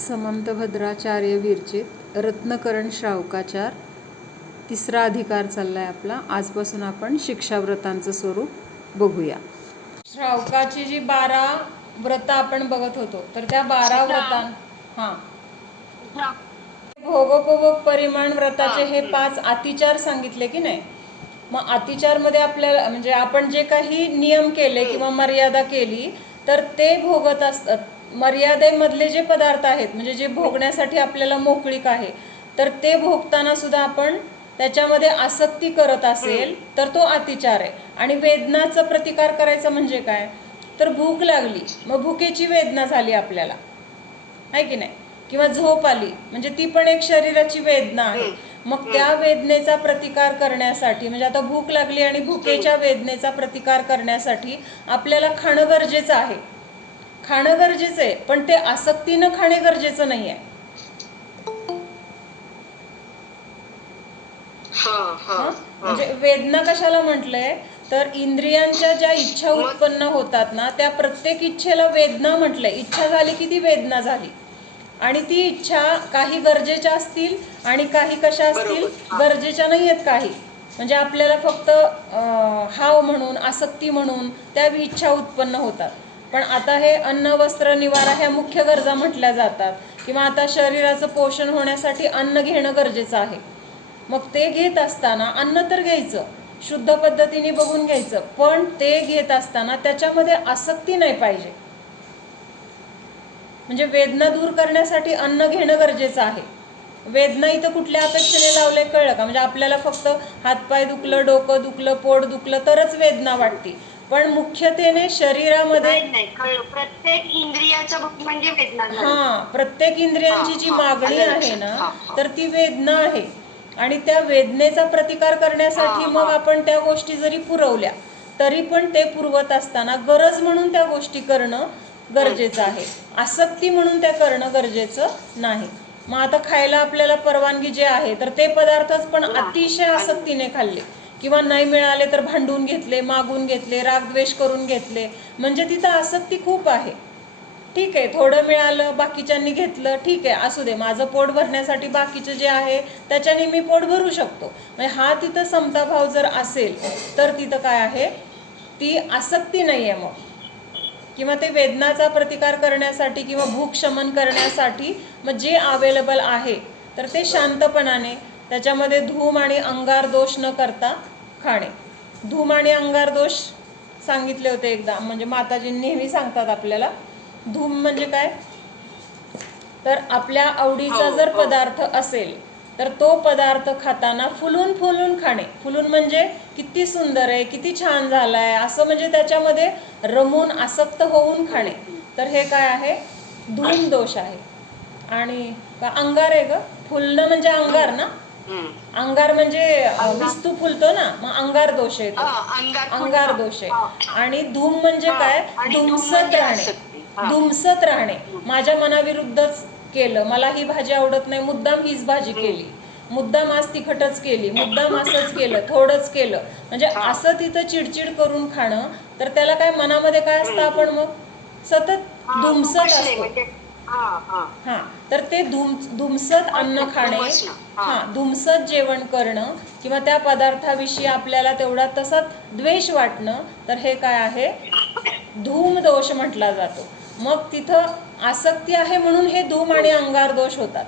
समंतभद्राचार्य विरचित रत्नकरण श्रावकाचार तिसरा अधिकार चाललाय आपला। आजपासून आपण शिक्षाव्रतांचं स्वरूप बघूया। श्रावकाची जी 12 व्रत आपण बघत होतो, तर त्या 12 व्रतां भोगोपभोग परिमाण व्रताचे हे 5 अतिचार सांगितले की नाही। मग अतिचार मध्ये आपल्याला म्हणजे आपण जे काही नियम केले किंवा मर्यादा केली तर ते भोगत असतात। मर्यादेमधले जे पदार्थ आहेत म्हणजे जे भोगण्यासाठी आपल्याला मोकळीक आहे, तर ते भोगताना सुद्धा आपण त्याच्यामध्ये आसक्ती करत असेल तर तो अतिचार आहे। आणि वेदनाचा प्रतिकार करायचा म्हणजे काय, तर भूक लागली मग भुकेची वेदना झाली आपल्याला, आहे की नाही, किंवा झोप आली म्हणजे ती पण एक शरीराची वेदना आहे। मग त्या वेदनेचा प्रतिकार करण्यासाठी म्हणजे आता भूक लागली आणि भुकेच्या वेदनेचा प्रतिकार करण्यासाठी आपल्याला खाणं गरजेचं आहे। खाणं गरजेचं आहे, पण ते आसक्तीनं खाणे गरजेचं नाही आहे। म्हणजे वेदना कशाला म्हटलंय, तर इंद्रियांच्या ज्या इच्छा उत्पन्न होतात ना, त्या प्रत्येक इच्छेला वेदना म्हटलंय। इच्छा झाली की ती वेदना झाली, आणि ती इच्छा काही गरजेच्या असतील आणि काही कशा असतील, गरजेच्या नाही आहेत काही। म्हणजे आपल्याला फक्त हाव म्हणून आसक्ती म्हणून त्या इच्छा उत्पन्न होतात। पण आता हे अन्न वस्त्र निवारा ह्या मुख्य गरजा म्हटल्या जातात, किंवा आता शरीराचं पोषण होण्यासाठी अन्न घेणं गरजेचं आहे। मग ते घेत असताना अन्न तर घ्यायचं, शुद्ध पद्धतीने बघून घ्यायचं, पण ते घेत असताना त्याच्यामध्ये आसक्ती नाही पाहिजे। म्हणजे वेदना दूर करण्यासाठी अन्न घेणं गरजेचं आहे। वेदना इथं कुठल्या अपेक्षेने लावले कळलं का, म्हणजे आपल्याला फक्त हातपाय दुखलं, डोकं दुखलं, पोट दुखलं तरच वेदना वाटते, पण मुख्यतेने शरीरामध्ये प्रत्येक इंद्रियाचं म्हणजे वेदना। प्रत्येक इंद्रियांची जी मागणी आहे ना, तर ती वेदना आहे। आणि त्या वेदनेचा प्रतिकार करण्यासाठी मग आपण त्या गोष्टी जरी पुरवल्या तरी पण ते पुरवत असताना गरज म्हणून त्या गोष्टी करणं गरजेचं आहे, आसक्ती म्हणून त्या करणं गरजेचं नाही। मग आता खायला आपल्याला परवानगी जे आहे, तर ते पदार्थच पण अतिशय आसक्तीने खाल्ले किंवा नाही मिळाले तर भांडून घेतले, मागून घेतले, रागद्वेष करून घेतले, म्हणजे तिथं आसक्ती खूप आहे। ठीक आहे, थोडं मिळालं, बाकीच्यांनी घेतलं, ठीक आहे, असू दे, माझं पोट भरण्यासाठी बाकीचं जे आहे त्याच्याने मी पोट भरू शकतो। म्हणजे हा तिथं समताभाव जर असेल तर तिथं काय आहे, ती आसक्ती नाही आहे। मग किंवा ते वेदनाचा प्रतिकार करण्यासाठी किंवा भूक शमन करण्यासाठी मग जे अवेलेबल आहे तर ते शांतपणाने त्याच्यामध्ये धूम आणि अंगार दोष न करता खाणे। धूम आणि अंगार दोष सांगितले होते एकदा, म्हणजे माताजी नेहमी सांगतात आपल्याला। धूम म्हणजे काय, तर आपल्या आवडीचा जर पदार्थ असेल तर तो पदार्थ खाताना फुलून फुलून खाणे। फुलून म्हणजे किती सुंदर आहे, किती छान झालाय असं, म्हणजे त्याच्यामध्ये रमून आसक्त होऊन खाणे, तर हे काय आहे, धूम दोष आहे। आणि अंगार आहे ग, फुलणं म्हणजे अंगार ना, अंगार म्हणजे विस्तू फुलतो ना, मग अंगार दोष येतो, अंगार दोष आहे। आणि धूम म्हणजे काय, धुमसत राहणे, धुमसत राहणे, माझ्या मनाविरुद्धच केलं, मला ही भाजी आवडत नाही, मुद्दाम हीच भाजी केली, मुद्दाम आज तिखटच केली, मुद्दाम असंच केलं, थोडंच केलं, म्हणजे असं तिथं चिडचिड करून खाणं, तर त्याला काय मनामध्ये काय असतं, आपण मग सतत धुमसत असतो। तर ते धुमसत अन्न खाणे, धुमसत जेवण करणं, किंवा त्या पदार्थाविषयी आपल्याला तेवढा तसाच द्वेष वाटणं, तर हे काय आहे, धूम दोष म्हटला जातो। मग तिथं आसक्ती आहे म्हणून हे धूम आणि अंगार दोष होतात।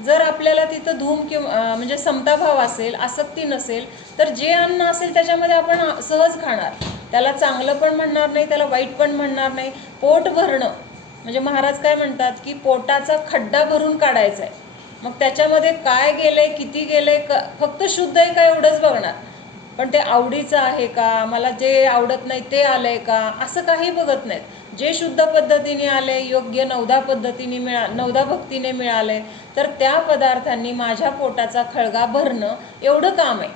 जर आपल्याला तिथं धूम किंवा म्हणजे समताभाव असेल, आसक्ती नसेल, तर जे अन्न असेल त्याच्यामध्ये आपण सहज खाणार, त्याला चांगलं पण म्हणणार नाही, त्याला वाईट पण म्हणणार नाही। पोट भरणं म्हणजे महाराज काय म्हणतात की पोटाचा खड्डा भरून काढायचा आहे। मग त्याच्यामध्ये काय गेलंय, किती गेलंय, फक्त शुद्ध आहे का एवढंच बघणार, पण ते आवडीचं आहे का, मला जे आवडत नाही ते आलंय का, असं काही बघत नाहीत। जे शुद्ध पद्धतीने आले, योग्य नवधा पद्धतीने नवधा भक्तीने मिळाले, तर त्या पदार्थांनी माझ्या पोटाचा खळगा भरणं एवढं काम आहे।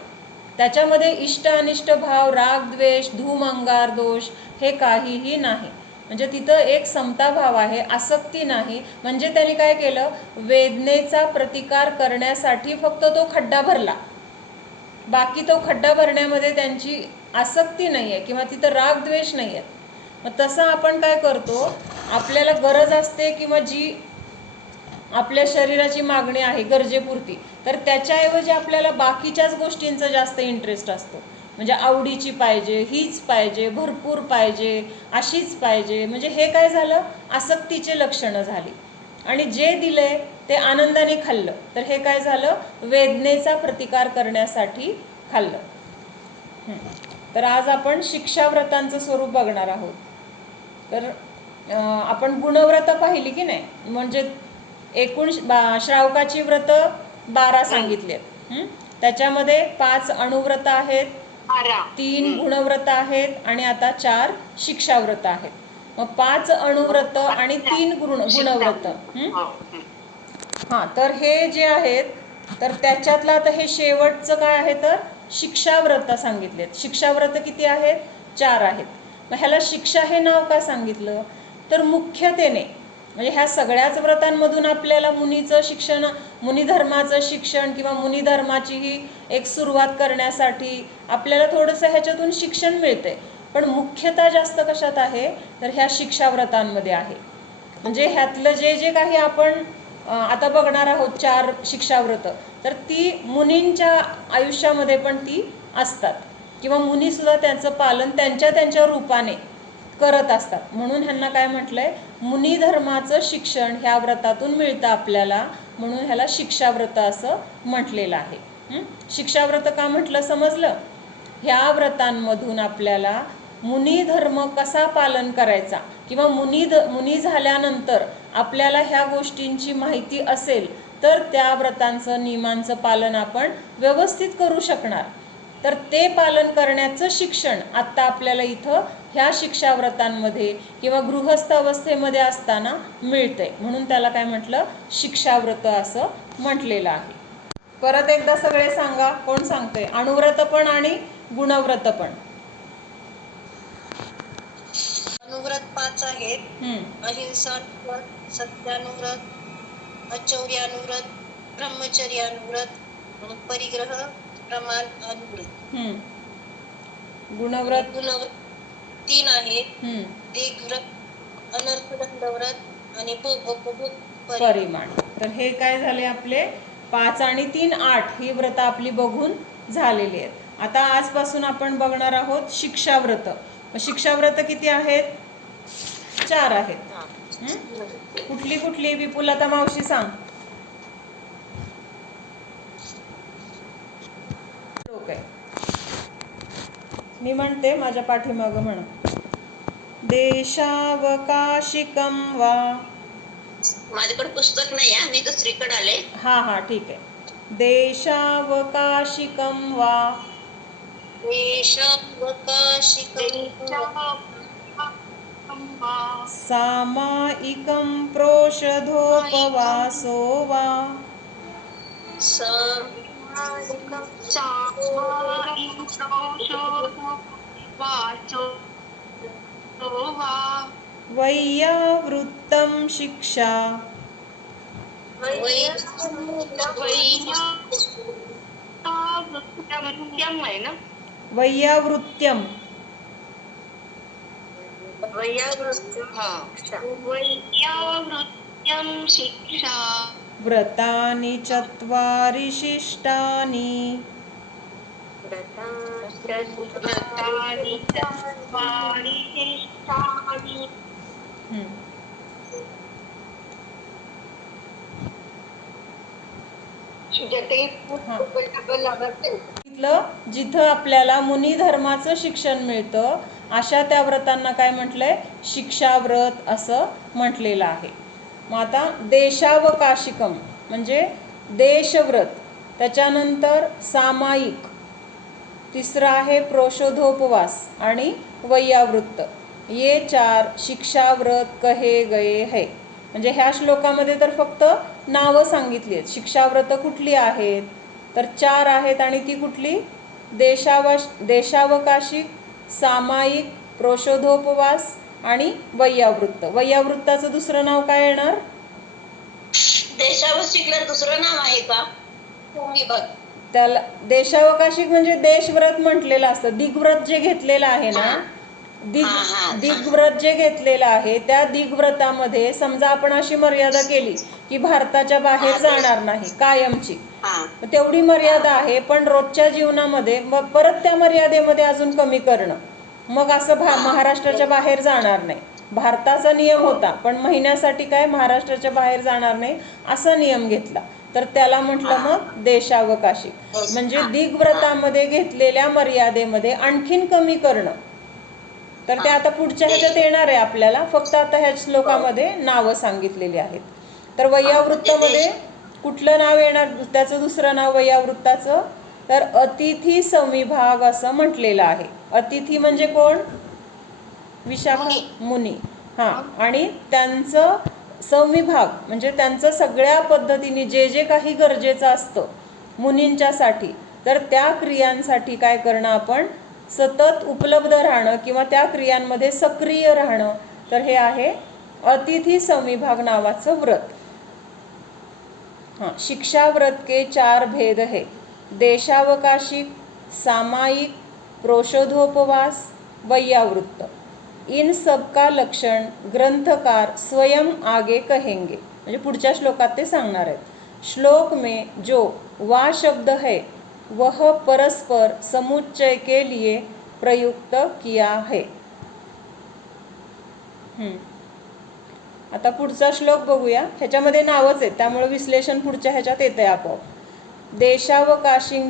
त्याच्यामध्ये इष्ट अनिष्ट भाव, राग द्वेष, धूम अंगार दोष हे काहीही नाही। म्हणजे तिथं एक समताभाव आहे, आसक्ती नाही। म्हणजे त्यांनी काय केलं, वेदनेचा प्रतिकार करण्यासाठी फक्त तो खड्डा भरला, बाकी तो खड्डा भरण्यामध्ये त्यांची आसक्ती नाही आहे किंवा तिथं राग द्वेष नाही आहे। मग तसं आपण काय करतो, आपल्याला गरज असते किंवा जी आपल्या शरीराची मागणी आहे गरजेपुरती, तर त्याच्याऐवजी आपल्याला बाकीच्याच गोष्टींचा जास्त इंटरेस्ट असतो. म्हणजे आवडीची पाहिजे, हीच पाहिजे, भरपूर पाहिजे, अशीच पाहिजे. म्हणजे हे काय झालं, आसक्तीचे लक्षणं झाली. आणि जे दिले ते आनंदाने खाल्लं, तर हे काय झालं, वेदनेचा प्रतिकार करण्यासाठी खाल्लं. तर आज आपण शिक्षाव्रतांचं स्वरूप बघणार आहोत. तर आपण गुणव्रत पाहिली की नाही, म्हणजे एकूण श्रावकाची व्रत 12 सांगितली आहेत. त्याच्यामध्ये 5 अणुव्रत आहेत, 3 गुणव्रत आहेत आणि आता 4 शिक्षाव्रत आहेत. मग 5 अणुव्रत आणि 3 गुणव्रत. हां, तर हे जे आहेत, तर त्याच्यातलं आता हे शेवटचं काय आहे, तर शिक्षाव्रत सांगितलेत. शिक्षाव्रत किती आहेत, 4 आहेत. मग ह्याला शिक्षा हे नाव का सांगितलं, तर मुख्यतेने म्हणजे ह्या सगळ्याच व्रतांमधून आपल्याला मुनीचं शिक्षण, मुनिधर्माचं शिक्षण किंवा मुनिधर्माची ही एक सुरुवात करण्यासाठी आपल्याला थोडंसं ह्याच्यातून शिक्षण मिळते. पण मुख्यतः जास्त कशात आहे, तर ह्या शिक्षाव्रतांमध्ये आहे. म्हणजे ह्यातलं जे जे काही आपण आता बघणार आहोत 4 शिक्षाव्रत, तर ती मुनींच्या आयुष्यामध्ये पण ती असतात किंवा मुनीसुद्धा त्यांचं पालन त्यांच्या त्यांच्या रूपाने करत असतात. म्हणून ह्यांना काय म्हटलंय, मुनिधर्माचं शिक्षण ह्या व्रतातून मिळतं आपल्याला, म्हणून ह्याला शिक्षाव्रत असं म्हटलेलं आहे. शिक्षाव्रत का म्हटलं समजलं, ह्या व्रतांमधून आपल्याला मुनिधर्म कसा पालन करायचा किंवा मुनी झाल्यानंतर आपल्याला ह्या गोष्टींची माहिती असेल तर त्या व्रतांचं नियमांचं पालन आपण व्यवस्थित करू शकणार. तर ते पालन करण्याचं शिक्षण आत्ता आपल्याला इथं ह्या शिक्षाव्रतांमध्ये किंवा गृहस्थ अवस्थेमध्ये असताना मिळतंय, म्हणून त्याला काय म्हटलं, शिक्षाव्रत असं म्हटलेलं आहे. परत एकदा सगळे सांगा, कोण सांगतंय, अणुव्रत पण आणि गुणव्रत पण. अनुव्रत 5 आहेत. अहिंसानुव्रत, सत्यानुव्रत, अचौर्यानुव्रत, ब्रह्मचर्यानुव्रत, परिग्रह, प्रमाण अनुव्रत. गुणव्रत 3 आहेत. दिग्व्रत, अनर्थदंडव्रत आणि भोग परिमाण. तर हे काय झाले आपले 5 आणि 3 8 ही व्रत आपली बघून झालेली आहेत. आता आजपासून आपण बघणार आहोत शिक्षाव्रत. शिक्षाव्रत किती आहेत, 4 आहेत. कुठली कुठली, विपुलता मावशी सांग. ओके, मी म्हणते माझ्या पाठीमागं म्हणा. देशावकाशिकं वा, माझ्याकडे पुस्तक नाही आहे, मी दुसरीकडे आले. हा ठीक आहे. देशावकाशिकं वा, सामायिकं प्रोषधोपवासो वा, वैयावृत्तं शिक्षा, वैयावृत्त्यं शिक्षा, व्रतानि चत्वारि शिष्टानि, जिथं आपल्याला मुनिधर्माचं शिक्षण मिळतं अशा त्या व्रतांना काय म्हटलंय, शिक्षाव्रत असं म्हटलेलं आहे. मग आता देशावकाशिकम म्हणजे देशव्रत, त्याच्यानंतर सामायिक, तिसरं आहे प्रोषधोपवास आणि वैयावृत्त. ये 4 शिक्षाव्रत कहे गए है. म्हणजे ह्या श्लोकामध्ये तर फक्त नावं सांगितली आहेत. शिक्षाव्रत कुठली आहेत, तर 4 आहेत आणि ती कुठली, देशावकाशिक, सामायिक, प्रोषधोपवास आणि वैयावृत्त. वैयावृत्ताचं दुसरं नाव काय येणार, देशावकाशिकला दुसरं नाव आहे का, त्याला देशावकाशिक म्हणजे देशव्रत म्हटलेलं असतं. दिग्व्रत जे घेतलेलं आहे ना, दिग्व्रत जे घेतलेलं आहे त्या दिग्व्रतामध्ये समजा आपण अशी मर्यादा केली की भारताच्या बाहेर जाणार नाही कायमची, तेवढी मर्यादा आहे. पण रोजच्या जीवनामध्ये मग परत त्या मर्यादेमध्ये अजून कमी करणं, मग असं महाराष्ट्राच्या बाहेर जाणार नाही, भारताचा नियम होता पण महिन्यासाठी काय महाराष्ट्राच्या बाहेर जाणार नाही असा नियम घेतला, तर त्याला म्हटलं मग देशावकाशी. म्हणजे दिग्व्रतामध्ये घेतलेल्या मर्यादेमध्ये आणखीन कमी करणं. तर ते आता पुढच्या ह्याच्यात येणार आहे आपल्याला, फक्त आता ह्या श्लोकामध्ये नावं सांगितलेली आहेत. तर वैयावृत्तामध्ये कुठलं नाव येणार, त्याचं दुसरं नाव वैयावृत्ताचं, तर अतिथी संविभाग असं म्हटलेलं आहे. अतिथी म्हणजे कोण, विशाखा मुनी. आणि त्यांचं संविभाग म्हणजे त्यांचं सगळ्या पद्धतीने जे जे काही गरजेचं असतं मुनींच्यासाठी, तर त्या क्रियांसाठी काय करणं, आपण सतत उपलब्ध राहणं किंवा त्या क्रियांमध्ये सक्रिय राहणं. तर हे आहे अतिथी संविभाग नावाचं व्रत. शिक्षा व्रत के 4 भेद है, देशावकाशिक, सामायिक, प्रोषधोपवास, वैयावृत्त. इन सबका लक्षण ग्रंथकार स्वयं आगे कहेंगे. म्हणजे पुढच्या श्लोकात ते सांगणार आहेत. श्लोक में जो वा शब्द है वह परस्पर समुच्चय के लिए प्रयुक्त किया है. आता पुढचा श्लोक बघूया. ह्याच्यामध्ये नावच आहे त्यामुळे विश्लेषण पुढच्या ह्याच्यात येतंय आपोआप. देशावकाशिक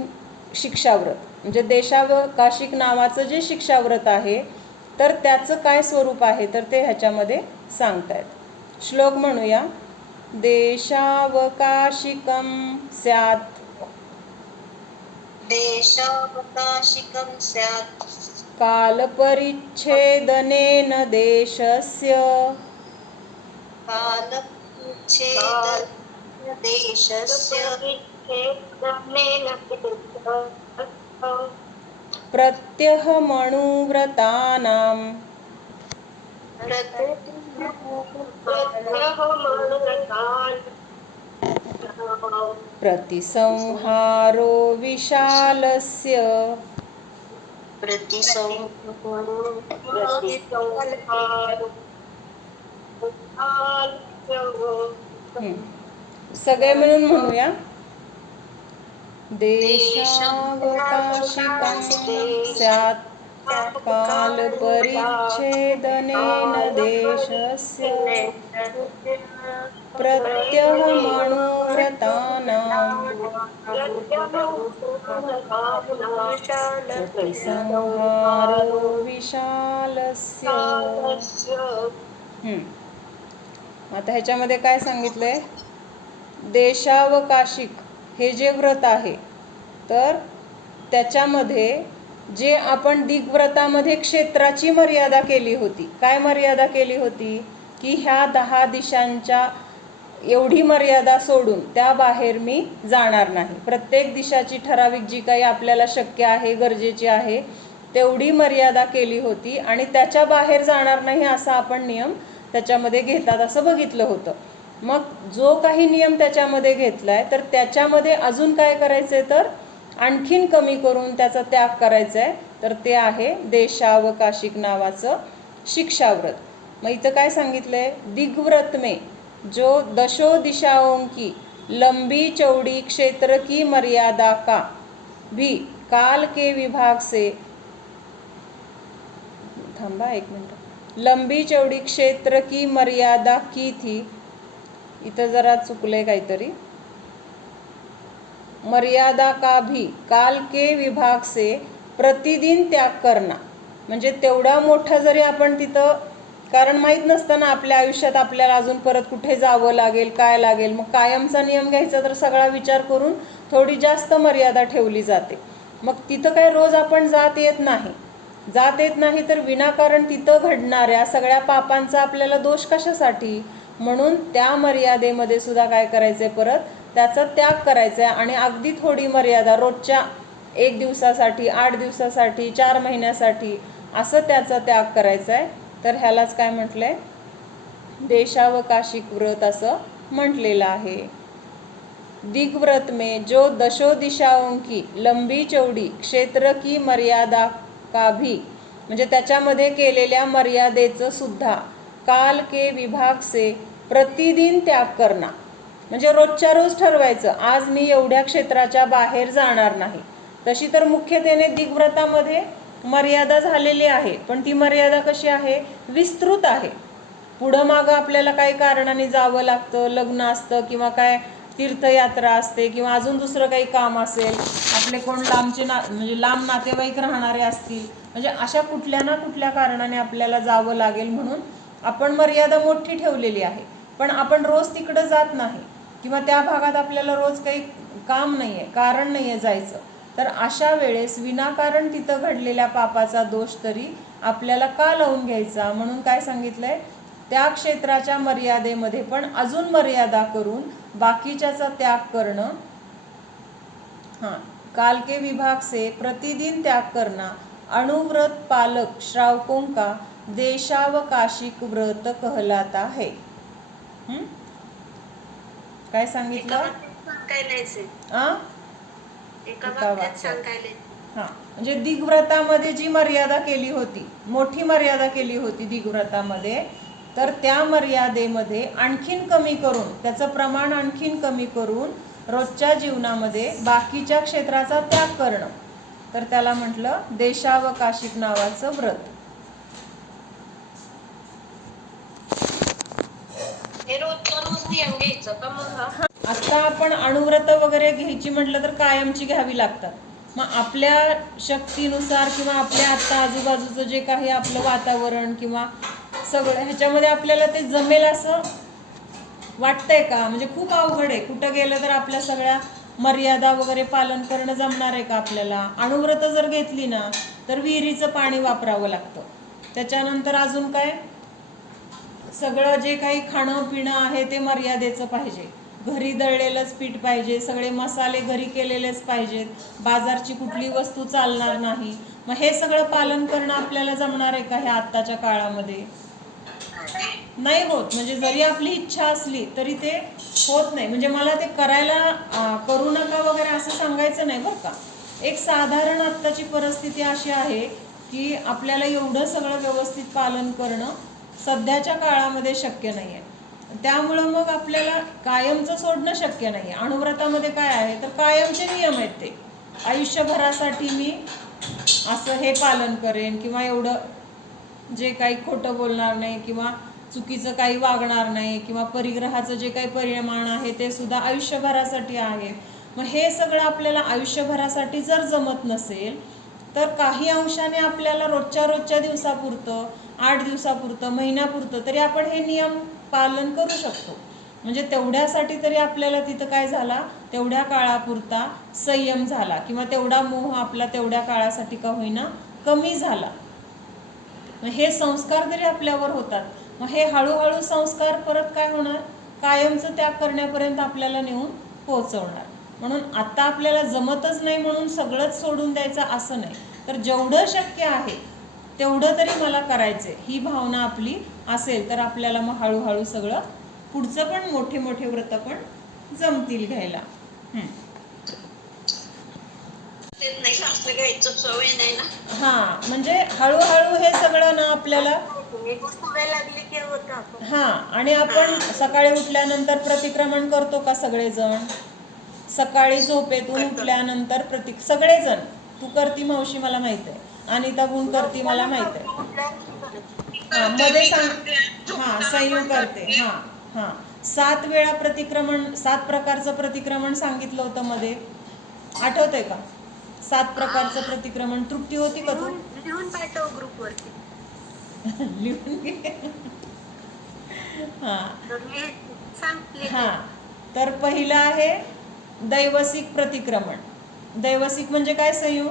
शिक्षाव्रत म्हणजे देशावकाशिक नावाचं जे शिक्षाव्रत आहे तर त्याचं काय स्वरूप आहे तर ते ह्याच्यामध्ये सांगतायत. श्लोक म्हणूया. देशावकाशिकं स्यात्, देशावकाशिकं स्यात्, कालपरिच्छेदनेन देशस्य, कालपरिच्छेदनेन देशस्य, प्रत्यहमणुव्रतानां, प्रतिसंहारो विशालस्य, सगळे मिळून म्हणूया. देशावकाशिकं स्यात्, कालपरिच्छेदनेन देशस्य, प्रत्यहमणुव्रतानां, प्रतिसंहारो विशालस्य. आता ह्याच्यामध्ये काय सांगितलंय, देशावकाशिक हे जे व्रत आहे तर त्याच्यामध्ये जे आपण दिग्व्रतामध्ये क्षेत्राची मर्यादा केली होती, काय मर्यादा केली होती की ह्या 10 दिशांच्या एवढी मर्यादा सोडून त्या बाहेर मी जाणार नाही. प्रत्येक दिशाची ठराविक जी काही आपल्याला शक्य आहे गरजेची आहे तेवढी मर्यादा केली होती आणि त्याच्या बाहेर जाणार नाही असा आपण नियम त्याच्यामध्ये घेतात असं बघितलं होतं. मग जो काही नियम त्याच्यामध्ये घेतलाय तर त्याच्यामध्ये अजून काय करायचं आहे तर आणखीन कमी करून त्याचा त्याग करायचा आहे, तर ते आहे देशावकाशिक नावाचं शिक्षाव्रत. मग इथं काय सांगितलंय, दिग्व्रत में जो दशो दिशाओं की लंबी चौड़ी क्षेत्र की मर्यादा का भी काल के विभाग से, थांबा एक मिनट, लंबी चौड़ी क्षेत्र की मर्यादा की थी, इथं जरा चुकले काहीतरी, मर्यादा का भी काल के विभाग से प्रतिदिन त्याग करना. म्हणजे तेवढा मोठा जरी आपण तिथं, कारण माहीत नसतं ना आपल्या आयुष्यात आपल्याला अजून परत कुठे जावं लागेल काय लागेल, मग कायमचा नियम घ्यायचा तर सगळा विचार करून थोडी जास्त मर्यादा ठेवली जाते. मग तिथं काय रोज आपण जात येत नाही तर विनाकारण तिथं घडणाऱ्या सगळ्या पापांचा आपल्याला दोष कशासाठी, म्हणून त्या मर्यादेमध्ये सुद्धा काय करायचंय परत त्याचा त्याग करायचा आहे. आणि अगदी थोडी मर्यादा रोजच्या 1 दिवसासाठी 8 दिवसासाठी 4 महिन्यासाठी असं त्याचा त्याग करायचा आहे. तर ह्यालाच काय म्हटलंय, देशावकाशिक व्रत असं म्हटलेलं आहे. दिग्व्रत में जो दशो दिशाओं की लंबी चौड़ी क्षेत्र की मर्यादा का भी म्हणजे त्याच्यामध्ये केलेल्या मर्यादेचं सुद्धा काल के विभाग से प्रतिदिन त्याग करना, म्हणजे रोजच्या रोज ठरवायचं आज मी एवढ्या क्षेत्राच्या बाहेर जाणार नाही. तशी तर मुख्यतेने दिग्व्रतामध्ये मर्यादा झालेली आहे, पण ती मर्यादा कशी आहे, विस्तृत आहे. पुढं मागं आपल्याला काही कारणाने जावं लागतं, लग्न असतं किंवा काय तीर्थयात्रा असते किंवा अजून दुसरं काही काम असेल, आपले कोण लांबचे म्हणजे लांब नातेवाईक राहणारे असतील, म्हणजे अशा कुठल्या ना कुठल्या कारणाने आपल्याला जावं लागेल म्हणून आपण मर्यादा मोठी ठेवलेली आहे. पण आपण रोज तिकडं जात नाही किंवा त्या भागात आपल्याला रोज काही काम नाही आहे, कारण नाही आहे जायचं, तर अशा वेळेस विनाकारण तिथं घडलेल्या पापाचा दोष तरी आपल्याला का लावून घ्यायचा, म्हणून काय सांगितलंय, त्या क्षेत्राच्या मर्यादेमध्ये पण अजून मर्यादा करून बाकीच्याचा त्याग करणं. हां, काल के विभाग से प्रतिदिन त्याग करना अणुव्रत पालक श्रावकों का देशावकाशिक व्रत कहलाता है. काय सांगितलं, हां, म्हणजे दिग्व्रतामध्ये जी मर्यादा केली होती, मोठी मर्यादा केली होती दिग्व्रतामध्ये, तर त्या मर्यादेमध्ये आणखीन कमी करून, त्याचं प्रमाण आणखीन कमी करून रोजच्या जीवनामध्ये बाकीच्या क्षेत्राचा त्याग करणं, तर त्याला म्हटलं देशावकाशिक नावाचं व्रत. आता आपण अणुव्रत वगैरे घ्यायची म्हटलं तर कायमची घ्यावी लागतात. मग आपल्या शक्तीनुसार किंवा आपल्या आता आजूबाजूचं जे काही आपलं वातावरण किंवा सगळं ह्याच्यामध्ये आपल्याला ते जमेल असं वाटतंय का, म्हणजे खूप अवघड आहे. कुठं गेलं तर आपल्या सगळ्या मर्यादा वगैरे पालन करणं जमणार आहे का आपल्याला. अणुव्रत जर घेतली ना तर विहिरीचं पाणी वापरावं लागतं. त्याच्यानंतर अजून काय, सगळं जे काही खाणं पिणं आहे ते मर्यादेचं पाहिजे, घरी दळलेलंच पीठ पाहिजे, सगळे मसाले घरी केलेलेच पाहिजेत, बाजारची कुठली वस्तू चालणार नाही. मग हे सगळं पालन करणं आपल्याला जमणार आहे का ह्या आत्ताच्या काळामध्ये, नाही होत. म्हणजे जरी आपली इच्छा असली तरी ते होत नाही. म्हणजे मला ते करायला करू नका वगैरे असं सांगायचं नाही बरं का. एक साधारण आत्ताची परिस्थिती अशी आहे की आपल्याला एवढं सगळं व्यवस्थित पालन करणं सध्याच्या काळामध्ये शक्य नाही आहे. त्यामुळं मग आपल्याला कायमचं सोडणं शक्य नाही आहे. अणुव्रतामध्ये काय आहे तर कायमचे नियम आहेत, ते आयुष्यभरासाठी मी असं हे पालन करेन किंवा एवढं जे काही खोटं बोलणार नाही किंवा चुकीचं काही वागणार नाही किंवा परिग्रहाचं जे काही परिमाण आहे ते सुद्धा आयुष्यभरासाठी आहे. मग हे सगळं आपल्याला आयुष्यभरासाठी जर जमत नसेल तर काही अंशाने आपल्याला रोजच्या दिवसापुरतं, 8 दिवसापुरतं, महिन्यापुरतं तरी आपण हे नियम पालन करू शकतो. म्हणजे तेवढ्यासाठी तरी आपल्याला तिथं काय झाला, तेवढ्या काळापुरता संयम झाला किंवा तेवढा मोह आपला तेवढ्या काळासाठी का होईना कमी झाला. हे संस्कार तरी आपल्यावर होतात. मग हे हळूहळू संस्कार परत काय होणार, कायमचं त्याग करण्यापर्यंत आपल्याला नेऊन पोहोचवणार. म्हणून आता आपल्याला जमतच नाही म्हणून सगळंच सोडून द्यायचं असं नाही, तर जेवढं शक्य आहे तेवढं तरी मला करायचंय ही भावना आपली असेल तर आपल्याला मग हळूहळू सगळं पुढचं पण मोठे मोठे व्रत पण जमतील घ्यायला. हां, म्हणजे हळूहळू हे सगळं ना आपल्याला हां. आणि आपण सकाळी उठल्यानंतर प्रतिक्रमण करतो का सगळेजण, सकाळी झोपेतून उठल्यानंतर सगळेजण, तू करती मावशी मला माहित आहे, अनिता गुण करती मला माहित आहे, हां मध्ये सांग, हां संयू करते, हां हां 7 वेळा प्रतिक्रमण, 7 प्रकारचं प्रतिक्रमण सांगितलं होतं मध्ये, आठवतंय का? 7 प्रकारचं प्रतिक्रमण. तृप्ती होती का तू? लिहून पाठव ग्रुपवरती. लिहून घे. हां हां, तर पहिलं आहे दैवसिक प्रतिक्रमण. दैवसिक म्हणजे काय संयू?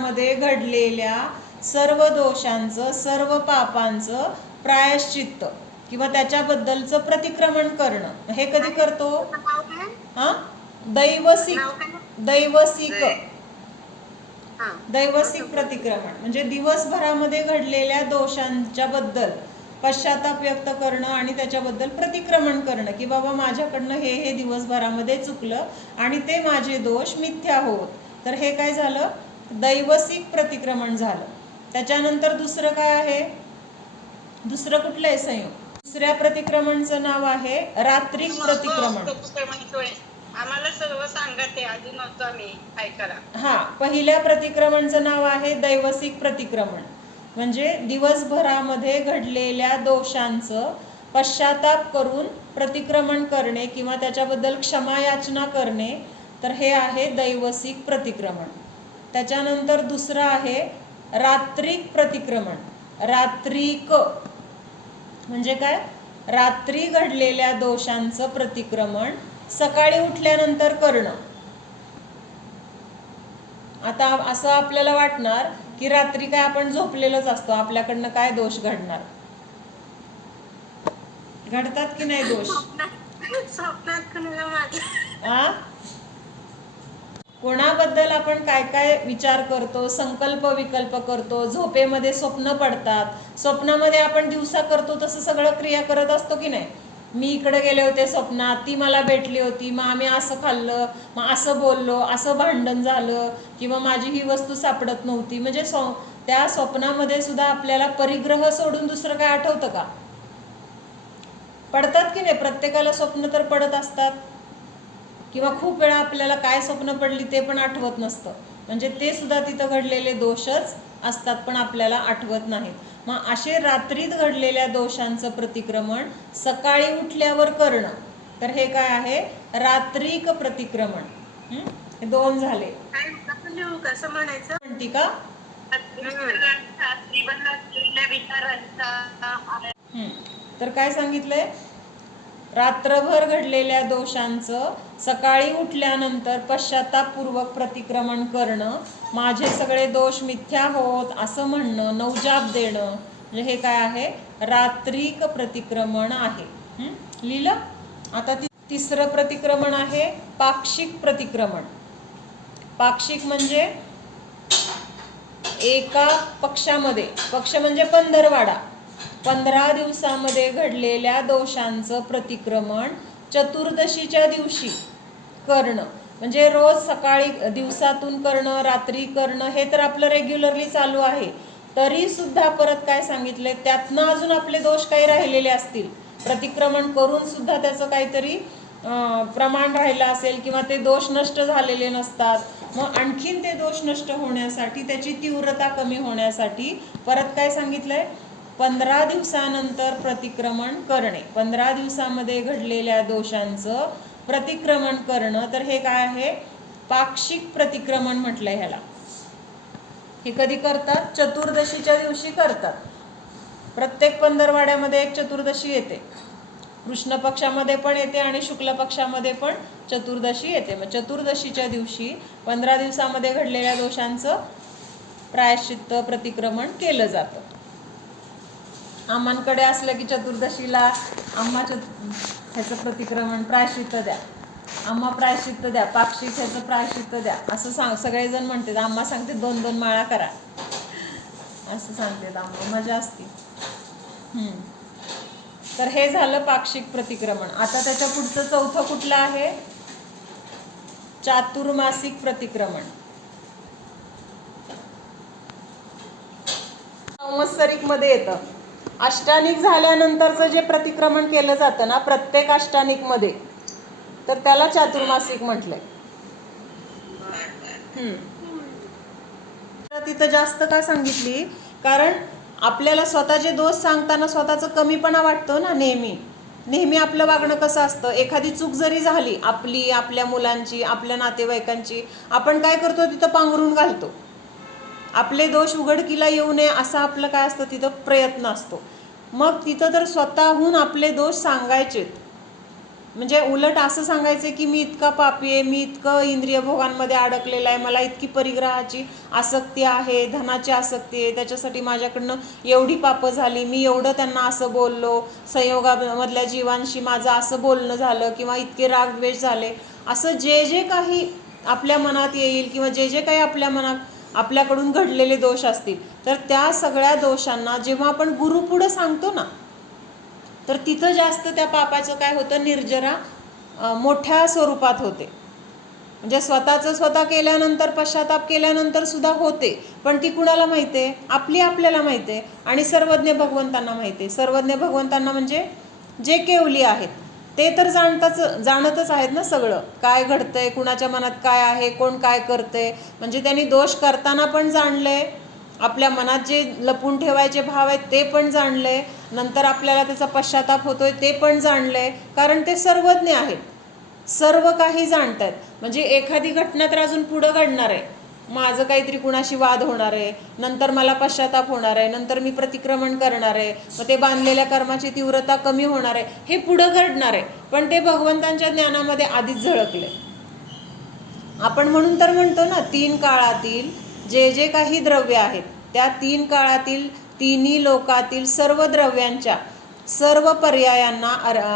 मध्ये घडलेल्या सर्व दोषांचं, सर्व पापांचं प्रायश्चित्त किंवा त्याच्याबद्दलचं प्रतिक्रमण करणं. हे कधी करतो? हां, दैवसिक. दैवसिक दैवसिक प्रतिक्रमण म्हणजे दिवसभरामध्ये घडलेल्या दोषांच्या बद्दल पश्चाताप व्यक्त करणं आणि त्याच्याबद्दल प्रतिक्रमण करणं की बाबा माझ्याकडनं हे हे दिवसभरामध्ये चुकलं आणि ते माझे दोष मिथ्या होत. तर हे काय झालं, दैवसिक प्रतिक्रमण झालं. त्याच्यानंतर दुसरं काय आहे? दुसरं कुठलं आहे संयोग? दुसऱ्या प्रतिक्रमणचं नाव आहे रात्रिक प्रतिक्रमण. आम्हाला सर्व सांगा, ते आधी नव्हतं आम्ही ऐकायला. हा, पहिल्या प्रतिक्रमणचं नाव आहे दैवसिक प्रतिक्रमण. म्हणजे दिवसभरामध्ये घडलेल्या दोषांचं पश्चाताप करून प्रतिक्रमण करणे किंवा त्याच्याबद्दल क्षमायाचना करणे, तर हे आहे दैवसिक प्रतिक्रमण. त्याच्यानंतर दुसरं आहे रात्रिक प्रतिक्रमण. रात्रिक म्हणजे काय? रात्री घडलेल्या दोषांचं प्रतिक्रमण सकाळी उठल्यानंतर करणं. आता असं आपल्याला वाटणार की रात्री काय आपण झोपलेलोच असतो, आपल्याकडनं काय दोष घडणार? घडतात की नाही दोष? स्वप्नात कुणाला माझं आ कोणाबद्दल आपण काय काय विचार करतो, संकल्प विकल्प करतो, झोपेमध्ये स्वप्न पडतात, स्वप्नामध्ये आपण दिवसा करतो तसं सगळं क्रिया करत असतो की नाही? मी इकडे गेले होते स्वप्नात, ती मला भेटली होती, मग आम्ही असं खाल्लं, मग असं बोललो, असं भांडण झालं, किंवा माझी ही वस्तू सापडत नव्हती. म्हणजे त्या स्वप्नामध्ये सुद्धा आपल्याला परिग्रह सोडून दुसरं काय आठवतं का? पडतात की नाही? प्रत्येकाला स्वप्न तर पडत असतात, किंवा खूप वेळा आपल्याला काय स्वप्न पडली ते पण आठवत नसतं. म्हणजे ते सुद्धा तिथं घडलेले दोषच असतात, पण आपल्याला आठवत नाहीत. मग असे रात्रीत घडलेल्या दोषांचं प्रतिक्रमण सकाळी उठल्यावर करणं, तर हे काय आहे? रात्रिक प्रतिक्रमण. हे दोन झाले. कसं म्हणायचं? म्हणती का? तर काय सांगितलंय? रात्रभर घडलेल्या दोषांचं सकाळी उठल्यानंतर पश्चातापपूर्वक प्रतिक्रमण करणं, माझे सगळे दोष मिथ्या होत असं म्हणणं, नवजाप देणं, म्हणजे हे काय आहे? रात्रिक प्रतिक्रमण आहे. लिहिलं? आता तिसरं प्रतिक्रमण आहे पाक्षिक प्रतिक्रमण. पाक्षिक म्हणजे एका पक्षामध्ये, पक्ष म्हणजे पंधरवाडा, 15 दिवसामध्ये घडलेल्या दोषांचं प्रतिक्रमण चतुर्दशीच्या दिवशी करणं. म्हणजे रोज सकाळी दिवसातून करणं, रात्री करणं, हे तर आपलं रेग्युलरली चालू आहे. तरी सुद्धा परत काय सांगितले? त्यातनं अजून आपले दोष काही राहिलेले असतील, प्रतिक्रमण करून सुद्धा त्याचं काहीतरी प्रमाण राहिलं असेल, किंवा ते दोष नष्ट झालेले नसतात, मग आणखीन ते दोष नष्ट होण्यासाठी, त्याची तीव्रता कमी होण्यासाठी परत काय सांगितलंय? 15 दिवसानंतर प्रतिक्रमण करणे. 15 दिवसामध्ये घडलेल्या दोषांचं प्रतिक्रमण करणं, तर हे काय आहे? पाक्षिक प्रतिक्रमण म्हटलंय ह्याला. हे कधी करतात? चतुर्दशीच्या दिवशी करतात. प्रत्येक पंधरवाड्यामध्ये एक चतुर्दशी येते. कृष्ण पक्षामध्ये पण येते आणि शुक्ल पक्षामध्ये पण चतुर्दशी येते. मग चतुर्दशीच्या दिवशी 15 दिवसामध्ये घडलेल्या दोषांचं प्रायश्चित्त प्रतिक्रमण केलं जातं. आम्हांकडे असलं की चतुर्दशीला आम्हा ह्याचं प्रतिक्रमण प्रायश्चित्त द्या, आम्हा प्रायश्चित्त द्या, पाक्षिक ह्याचं प्रायश्चित्त द्या असं सगळेजण म्हणतात. आम्हा सांगते 2-2 माळा करा असं सांगतात आम्हा, मजा असते. तर हे झालं पाक्षिक प्रतिक्रमण. आता त्याच्या पुढचं चौथं कुठलं आहे? चातुर्मासिक प्रतिक्रमण. संवत्सरिक मध्ये येतं. अष्टानिक झाल्यानंतरचं जे प्रतिक्रमण केलं जातं ना प्रत्येक अष्टानिक मध्ये, तर त्याला चातुर्मासिक म्हटलंय. तिथं जास्त का सांगितली? कारण आपल्याला स्वतःचे दोष सांगताना स्वतःचं कमीपणा वाटतो ना. नेहमी आपलं वागणं कसं असतं? एखादी चूक जरी झाली आपली, आपल्या मुलांची, आपल्या नातेवाईकांची, आपण काय करतो? तिथं पांघरून घालतो. आपले दोष उघडकीला येऊ नये असा आपलं काय असतं? तिथं प्रयत्न असतो. मग तिथं तर स्वतःहून आपले दोष सांगायचेत. म्हणजे उलट असं सांगायचे की मी इतका पापी आहे, मी इतकं इंद्रिय भोगांमध्ये अडकलेला आहे, मला इतकी परिग्रहाची आसक्ती आहे, धनाची आसक्ती आहे, त्याच्यासाठी माझ्याकडनं एवढी पापं झाली, मी एवढं त्यांना असं बोललो, संयोगामधल्या जीवांशी माझं असं बोलणं झालं, किंवा इतके रागद्वेष झाले, असं जे जे काही आपल्या मनात येईल, किंवा जे जे काही आपल्या मनात आपल्याकडून घडलेले दोष असतील, तर त्या सगळ्या दोषांना जेव्हा आपण गुरुपुढं सांगतो ना, तर तिथं जास्त त्या पापाचं काय होतं? निर्जरा मोठ्या स्वरूपात होते. म्हणजे स्वतःचं स्वतः केल्यानंतर पश्चाताप केल्यानंतर सुद्धा होते, पण ती कुणाला माहिती आहे? आपल्याला माहिती आहे. आणि सर्वज्ञ भगवंतांना माहिती आहे. सर्वज्ञ भगवंतांना म्हणजे जे केवली आहेत ते तर जाणतच आहेत ना सगळं, काय घडतंय, कुणाच्या मनात काय आहे, कोण काय करतंय. म्हणजे त्यांनी दोष करताना पण जाणले, आपल्या मनात जे लपून ठेवायचे भाव आहेत ते पण जाणले, नंतर आपल्याला त्याचा पश्चाताप होतोय ते पण जाणले, कारण ते सर्वज्ञ आहेत, सर्व काही जाणत आहेत. म्हणजे एखादी घटना तर अजून पुढं घडणार आहे, माझं काहीतरी कुणाशी वाद होणार आहे, नंतर मला पश्चाताप होणार आहे, नंतर मी प्रतिक्रमण करणार आहे, मग ते बांधलेल्या कर्माची तीव्रता कमी होणार आहे, हे पुढं घडणार आहे. पण ते भगवंतांच्या ज्ञानामध्ये आधीच झळकले. आपण म्हणून तर म्हणतो ना, 3 काळातील जे जे काही द्रव्य आहेत त्या 3 काळातील तिन्ही लोकातील सर्व द्रव्यांच्या सर्व पर्यायांना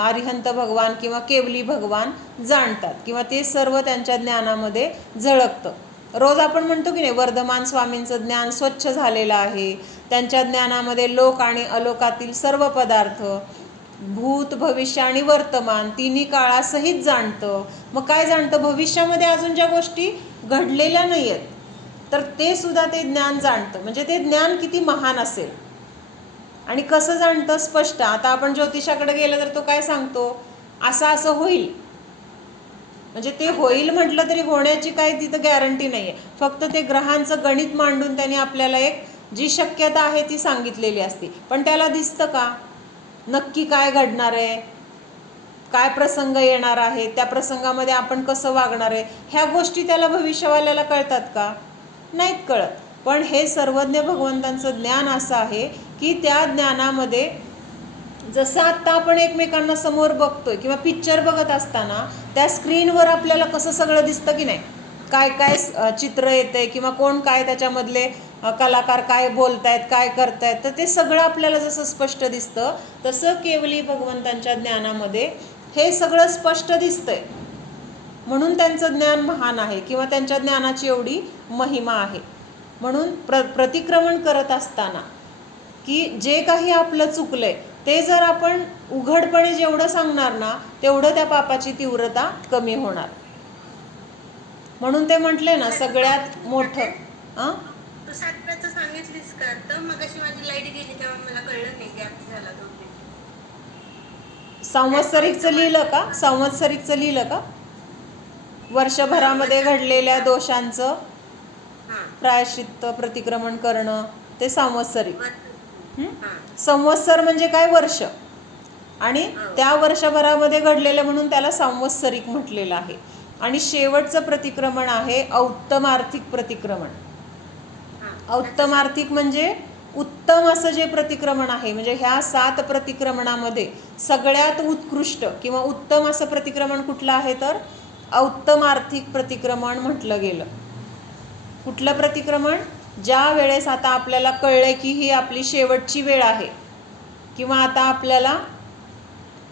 अरिहंत भगवान किंवा केवली भगवान जाणतात, किंवा ते सर्व त्यांच्या ज्ञानामध्ये झळकतं. रोज आपण म्हणतो की नाही, वर्धमान स्वामींचं ज्ञान स्वच्छ झालेलं आहे, त्यांच्या ज्ञानामध्ये लोक आणि अलोकातील सर्व पदार्थ, भूत भविष्य आणि वर्तमान तिन्ही काळासहित जाणतं. मग काय जाणतं? भविष्यामध्ये अजून ज्या गोष्टी घडलेल्या नाही आहेत तर ते सुद्धा ते ज्ञान जाणतं. म्हणजे ते ज्ञान किती महान असेल. आणि कसं जाणतं? स्पष्ट. आता आपण ज्योतिषाकडे गेलं तर तो काय सांगतो? असं होईल. म्हणजे ते होईल म्हटलं तरी होण्याची काही तिथं गॅरंटी नाही आहे. फक्त ते ग्रहांचं गणित मांडून त्यांनी आपल्याला एक जी शक्यता आहे ती सांगितलेली असते. पण त्याला दिसतं का नक्की काय घडणार आहे, काय प्रसंग येणार आहे, त्या प्रसंगामध्ये आपण कसं वागणार आहे, ह्या गोष्टी त्याला भविष्यवाल्याला कळतात का? नाहीत कळत. पण हे सर्वज्ञ भगवंतांचं ज्ञान असं आहे की त्या ज्ञानामध्ये जसं आत्ता आपण एकमेकांना समोर बघतोय किंवा पिक्चर बघत असताना त्या स्क्रीनवर आपल्याला कसं सगळं दिसतं की नाही, काय काय चित्र येतंय किंवा कोण काय त्याच्यामधले कलाकार काय बोलतायत, काय करतायत, तर ते सगळं आपल्याला जसं स्पष्ट दिसतं तसं केवली भगवंतांच्या ज्ञानामध्ये हे सगळं स्पष्ट दिसतंय. म्हणून त्यांचं ज्ञान महान आहे किंवा त्यांच्या ज्ञानाची एवढी महिमा आहे. म्हणून प्रतिक्रमण करत असताना की जे काही आपलं चुकलंय ते जर आपण उघडपणे जेवढं सांगणार ना तेवढं त्या पापाची तीव्रता कमी होणार. म्हणून ते म्हटले ना सगळ्यात मोठं तू सातव्याचं सांगितलीस का? तर मग अशी माझी लाईट गेली तेव्हा मला कळलं नाही गॅप झाला तो. संवत्सरिकचं लिहिलं का? संवत्सरिकचं लिहिलं का? वर्षभरामध्ये घडलेल्या दोषांचं प्रायश्चित्त प्रतिक्रमण करणं ते संवत्सरिक. संवत्सर म्हणजे काय? वर्ष. आणि त्या वर्षभरामध्ये घडलेलं म्हणून त्याला संवत्सरिक म्हटलेलं आहे. आणि शेवटचं प्रतिक्रमण आहे औत्तम आर्थिक प्रतिक्रमण. औत्तम आर्थिक म्हणजे उत्तम असं जे प्रतिक्रमण आहे. म्हणजे ह्या 7 प्रतिक्रमणामध्ये सगळ्यात उत्कृष्ट किंवा उत्तम असं प्रतिक्रमण कुठलं आहे तर औत्तम आर्थिक प्रतिक्रमण म्हटलं गेलं. कुठलं प्रतिक्रमण? ज्या वेळेस आता आपल्याला कळलंय की ही आपली शेवटची वेळ आहे किंवा आता आपल्याला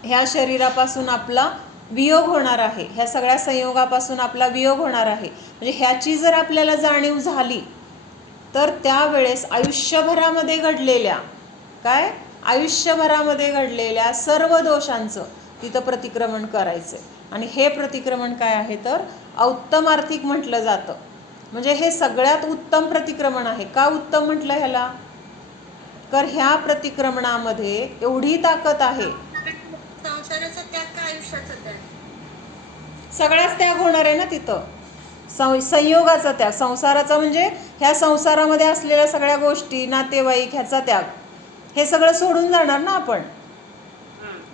ह्या शरीरापासून आपला वियोग होणार आहे, ह्या सगळ्या संयोगापासून आपला वियोग होणार आहे, म्हणजे ह्याची जर आपल्याला जाणीव झाली तर त्यावेळेस आयुष्यभरामध्ये घडलेल्या आयुष्यभरामध्ये घडलेल्या सर्व दोषांचं तिथं प्रतिक्रमण करायचं. आणि हे प्रतिक्रमण काय आहे तर औत्तम आर्थिक म्हटलं जातं. म्हणजे हे सगळ्यात उत्तम प्रतिक्रमण आहे. का उत्तम म्हटलं ह्याला? तर ह्या प्रतिक्रमणामध्ये एवढी ताकद आहे. संसाराचा त्याग का आयुष्याचा त्याग? सगळ्याच त्याग होणार आहे ना तिथं. संयोगाचा त्याग. संसाराचा म्हणजे ह्या संसारामध्ये असलेल्या सगळ्या गोष्टी, नातेवाईक, ह्याचा त्याग. हे सगळं सोडून जाणार ना आपण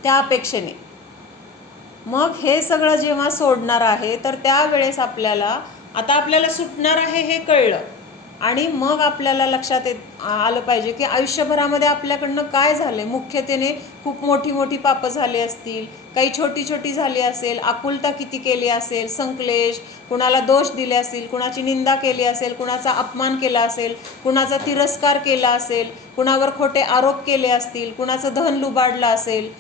त्या अपेक्षेने. मग हे सगळं जेव्हा सोडणार आहे तर त्यावेळेस आपल्याला सुटणार आहे हे कळलं. आणि मग आपल्याला लक्षात आलं पाहिजे की आयुष्यभरामध्ये आपल्याकडनं काय झालं. मुख्यतेने खूप मोठी मोठी पापं झाली असतील, काही छोटी छोटी झाली असेल, आकुलता किती केली असेल, संक्लेश, कुणाला दोष दिले असतील, कुणाची निंदा केली असेल, कुणाचा अपमान केला असेल, कुणाचा तिरस्कार केला असेल, कुणावर खोटे आरोप केले असतील, कुणाचं धन लुबाडलं असेल,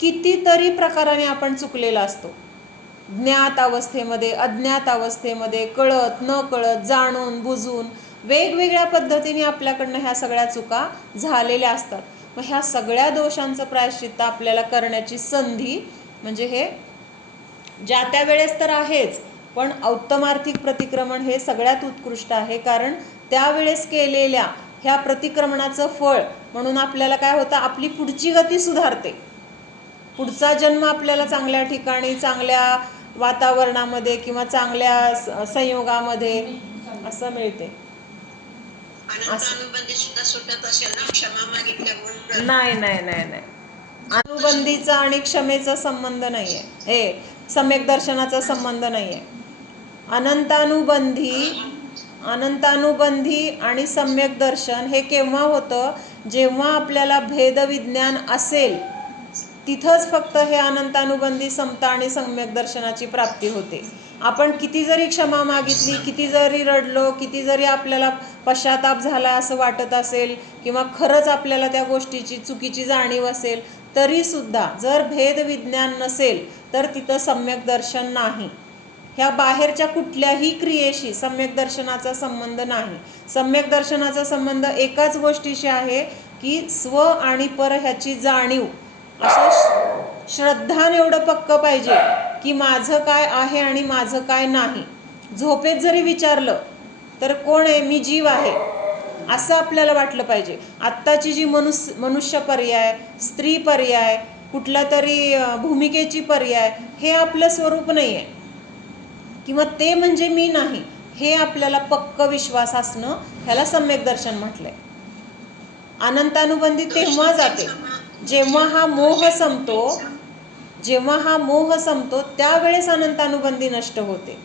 कितीतरी प्रकाराने आपण चुकलेला असतो. ज्ञात अवस्थेमध्ये, अज्ञात अवस्थेमध्ये, कळत न कळत, जाणून बुजून वेगवेगळ्या पद्धतीने आपल्याकडनं ह्या सगळ्या चुका झालेल्या असतात. मग ह्या सगळ्या दोषांचं प्रायश्चित्त आपल्याला करण्याची संधी म्हणजे हे ज्या त्या वेळेस तर आहेच, पण औत्तमार्थिक प्रतिक्रमण हे सगळ्यात उत्कृष्ट आहे, कारण त्यावेळेस केलेल्या ह्या प्रतिक्रमणाचं फळ म्हणून आपल्याला काय होतं, आपली पुढची गती सुधारते, पुढचा जन्म आपल्याला चांगल्या ठिकाणी, चांगल्या वातावरणामध्ये किंवा चांगल्या संयोगामध्ये असं मिळते. अनंतानुबंधी सुद्धा सुटत असेल ना क्षमा मागितल्यामुळे? नाही नाही नाही नाही, अनुबंधीचा आणि क्षमेचा संबंध नाहीये, हे सम्यक दर्शनाचा संबंध नाहीये. अनंतानुबंधी आणि सम्यक दर्शन हे केव्हा होतं, जेव्हा आपल्याला भेदविज्ञान असेल तिथंच फक्त हे अनंतानुबंधी समता आणि सम्यक दर्शनाची प्राप्ती होते. आपण किती जरी क्षमा मागितली, किती जरी रडलो, किती जरी आपल्याला पश्चाताप झाला असं वाटत असेल किंवा खरंच आपल्याला त्या गोष्टीची चुकीची जाणीव असेल, तरीसुद्धा जर भेदविज्ञान नसेल तर तिथं सम्यक दर्शन नाही. ह्या बाहेरच्या कुठल्याही क्रियेशी सम्यक दर्शनाचा संबंध नाही. सम्यक दर्शनाचा संबंध एकाच गोष्टीशी आहे की स्व आणि पर ह्याची जाणीव असं श्रद्धान एवढं पक्क पाहिजे की माझं काय आहे आणि माझं काय नाही. झोपेत जरी विचारलं तर कोण आहे, मी जीव आहे असं आपल्याला वाटलं पाहिजे. आत्ताची जी मनुष्य पर्याय, स्त्री पर्याय, कुठला तरी भूमिकेची पर्याय, हे आपलं स्वरूप नाही आहे किंवा ते म्हणजे मी नाही, हे आपल्याला पक्क विश्वास असणं ह्याला सम्यक दर्शन म्हटलंय. अनंतानुबंधी तेव्हा जाते जेव्हा हा मोह संपतो त्यावेळेस अनंतानुबंधी नष्ट होते.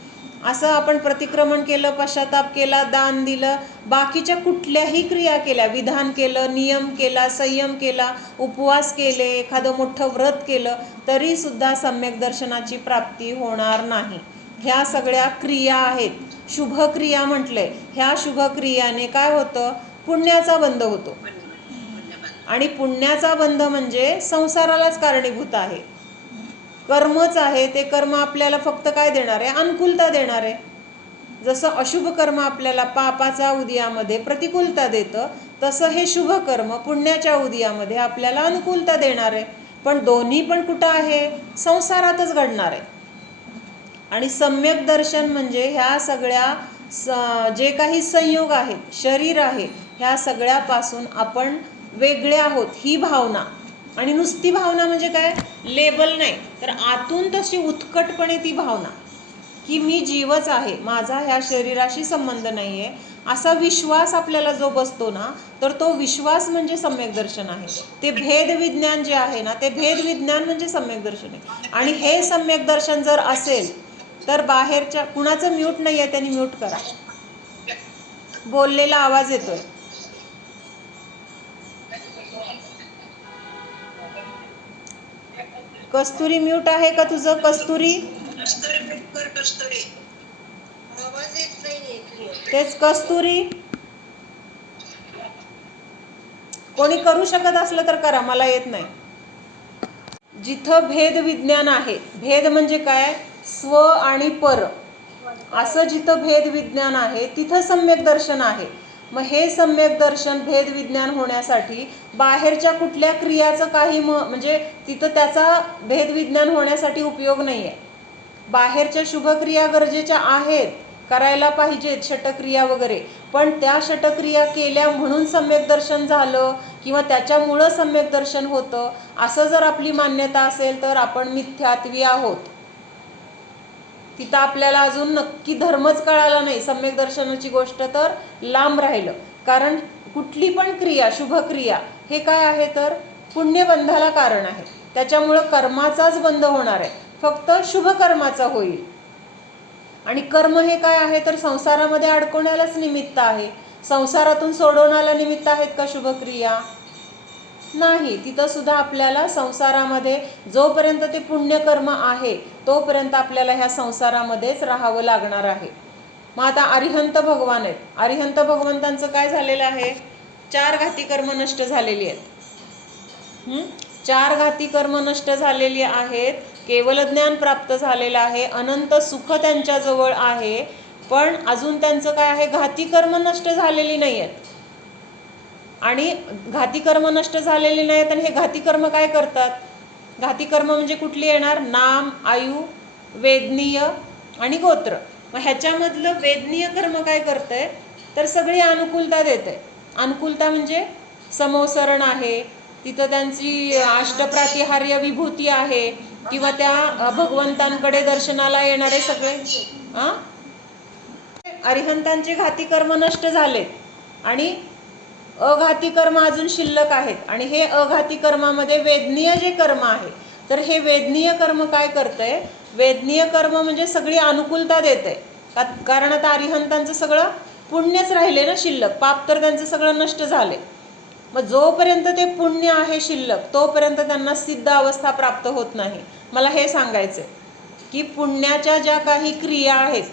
असं आपण प्रतिक्रमण केलं, पश्चाताप केला, दान दिलं, बाकीच्या कुठल्याही क्रिया केल्या, विधान केलं, नियम केला, संयम केला, उपवास केले, एखादं मोठं व्रत केलं, तरीसुद्धा सम्यक दर्शनाची प्राप्ती होणार नाही. ह्या सगळ्या क्रिया आहेत, शुभक्रिया म्हटलंय. ह्या शुभक्रियाने काय होतं, पुण्याचा बंध होतो. आणि पुण्याचा बंध म्हणजे संसारालाच कारणीभूत आहे, कर्मच आहे. ते कर्म आपल्याला फक्त काय देणार आहे, अनुकूलता देणार आहे. जसं अशुभ कर्म आपल्याला पापाचा उदयामध्ये प्रतिकूलता देतं, तसं हे शुभ कर्म पुण्याच्या उदयामध्ये आपल्याला अनुकूलता देणार आहे. पण दोन्ही पण कुठं आहे, संसारातच घडणार आहे. आणि सम्यक दर्शन म्हणजे ह्या सगळ्या जे काही संयोग आहेत, शरीर आहे, ह्या सगळ्यापासून आपण वेगळे आहोत ही भावना. आणि नुसती भावना म्हणजे काय, लेबल नाही, तर आतून तशी उत्कटपणे ती भावना की मी जीवच आहे, माझा ह्या शरीराशी संबंध नाही आहे, असा विश्वास आपल्याला जो बसतो ना, तर तो विश्वास म्हणजे सम्यक दर्शन आहे. ते भेदविज्ञान जे आहे ना, ते भेदविज्ञान म्हणजे सम्यक दर्शन आहे. आणि हे सम्यक दर्शन जर असेल तर बाहेरच्या कुणाचं म्यूट नाही आहे, त्यांनी म्यूट करा, बोललेला आवाज येतोय. कस्तुरी म्यूट आहे का तुझं, कस्तुरी? तेच कस्तुरी, कोणी करू शकत असलं तर करा, मला येत नाही. जिथं भेद विज्ञान आहे, भेद म्हणजे काय, स्व आणि पर, असं जिथं भेद विज्ञान आहे तिथं सम्यक दर्शन आहे. मग हे सम्यक दर्शन भेद विज्ञान होण्यासाठी बाहेरच्या कुठल्या क्रियाचं काही म्हणजे तिथं त्याचा भेद विज्ञान होण्यासाठी उपयोग नाही आहे. बाहेरच्या शुभक्रिया गरजेच्या आहेत, करायला पाहिजेत, षटक्रिया वगैरे, पण त्या षटक्रिया केल्या म्हणून सम्यक दर्शन झालं किंवा त्याच्यामुळं सम्यक दर्शन होतं असं जर आपली मान्यता असेल तर आपण मिथ्यात्वी आहोत. तिथं आपल्याला अजून नक्की धर्मच कळाला नाही, सम्यक दर्शनाची गोष्ट तर लांब राहिलं. कारण कुठली पण क्रिया, शुभक्रिया हे काय आहे तर पुण्यबंधाला कारण आहे, त्याच्यामुळं कर्माचाच बंध होणार आहे, फक्त शुभ कर्माचा होईल. आणि कर्म हे काय आहे तर संसारामध्ये अडकवण्यालाच निमित्त आहे. संसारातून सोडवण्याला निमित्त आहेत का शुभक्रिया? नाही. तिथं सुद्धा आपल्याला संसारामध्ये जोपर्यंत ते पुण्यकर्म आहे तोपर्यंत आपल्याला ह्या संसारामध्येच राहावं लागणार आहे. मग आता अरिहंत भगवान आहेत, अरिहंत भगवंतांचं काय झालेलं आहे, 4 घाती कर्म नष्ट झालेली आहेत. 4 घाती कर्म नष्ट झालेली आहेत, केवल ज्ञान प्राप्त झालेलं आहे, अनंत सुख त्यांच्याजवळ आहे, पण अजून त्यांचं काय आहे, घाती कर्म नष्ट झालेली नाही आहेत. आणि घाती कर्म नष्ट झालेली नाहीत. आणि हे घाती कर्म काय करतात, घाती कर्म म्हणजे कुठली येणार, नाम, आयु, वेदनीय आणि गोत्र. मग ह्याच्यामधलं वेदनीय कर्म काय करतंय तर सगळी अनुकूलता देते. अनुकूलता म्हणजे समोसरण आहे, तिथं त्यांची अष्टप्रातिहार्य विभूती आहे, किंवा त्या भगवंतांकडे दर्शनाला येणारे सगळे अरिहंतांचे घाती कर्म नष्ट झालेत आणि अघाती कर्म अजून शिल्लक आहेत. आणि हे अघाती कर्मामध्ये वेदनीय जे कर्म आहे, तर हे वेदनीय कर्म काय करतंय, वेदनीय कर्म म्हणजे सगळी अनुकूलता देते. कारण आता अरिहंतांचं सगळं पुण्यच राहिले ना शिल्लक, पाप तर त्यांचं सगळं नष्ट झाले. मग जोपर्यंत ते पुण्य आहे शिल्लक तोपर्यंत त्यांना सिद्ध अवस्था प्राप्त होत नाही. मला हे सांगायचं की पुण्याच्या ज्या काही क्रिया आहेत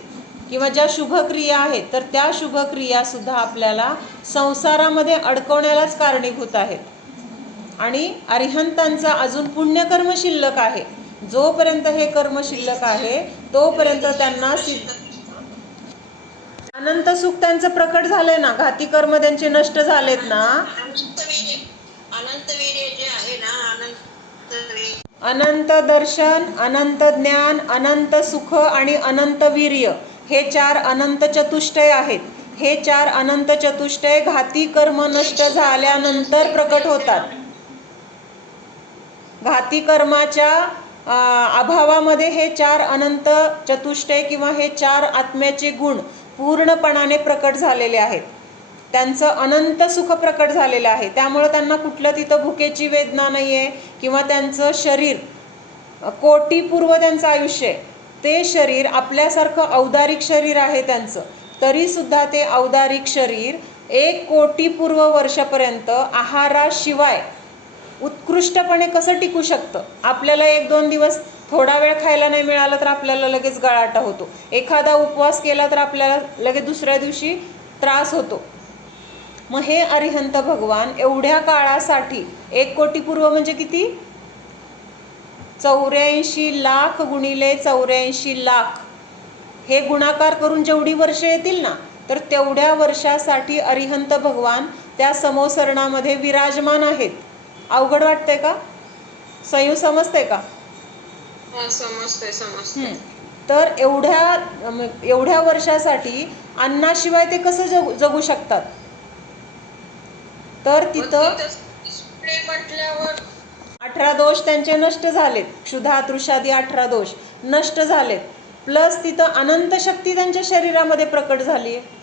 किंवा ज्या शुभक्रिया आहेत, तर त्या शुभक्रियासुद्धा आपल्याला संसारामध्ये अडकवण्यालाच कारणीभूत आहेत. आणि अरिहंतांचा अजून पुण्यकर्म शिल्लक आहे. जोपर्यंत हे कर्म शिल्लक आहे तोपर्यंत त्यांना अनंत सुख त्यांचं प्रकट झालंय ना. घाती कर्म त्यांचे नष्ट झालेत ना. अनंत वीर्य जे आहे ना, अनंत दर्शन, अनंत ज्ञान, अनंत सुख आणि अनंत वीर्य हे 4 अनंत चतुष्टय आहेत. हे 4 अनंत चतुष्टय घाती कर्म नष्ट झाल्यानंतर प्रकट होतात. घाती कर्माच्या अभावामध्ये हे 4 अनंत चतुष्टय किंवा हे 4 आत्म्याचे गुण पूर्णपणाने प्रकट झालेले आहेत. त्यांचं अनंत सुख प्रकट झालेलं आहे. त्यामुळे त्यांना कुठलं तिथं भुकेची वेदना नाही आहे किंवा त्यांचं शरीर कोटीपूर्व त्यांचं आयुष्य आहे. ते शरीर आपल्यासारखं औदारिक शरीर आहे त्यांचं, तरीसुद्धा ते औदारिक शरीर 1 कोटीपूर्व वर्षापर्यंत आहाराशिवाय उत्कृष्टपणे कसं टिकू शकतं. आपल्याला 1-2 दिवस थोडा वेळ खायला नाही मिळालं तर आपल्याला लगेच गळाटा होतो. एखादा उपवास केला तर आपल्याला लगेच दुसऱ्या दिवशी त्रास होतो. मग हे अरिहंत भगवान एवढ्या काळासाठी 1 कोटीपूर्व म्हणजे किती, 84 लाख गुणिले 84 लाख हे गुणाकार करून जेवढी वर्ष येतील ना, तर तेवढ्या वर्षासाठी अरिहंत भगवान त्या समोसरणामध्ये विराजमान आहेत. अवघड वाटतंय का? संयू समजते का? समजते. तर एवढ्या वर्षासाठी अन्नाशिवाय ते कसं जगू शकतात. तर तिथं 18 दोष त्यांचे नष्ट झालेत. क्षुधा तृषादी 18 दोष नष्ट झालेत. प्लस तिथं अनंत शक्ती त्यांच्या शरीरामध्ये प्रकट झाली आहे.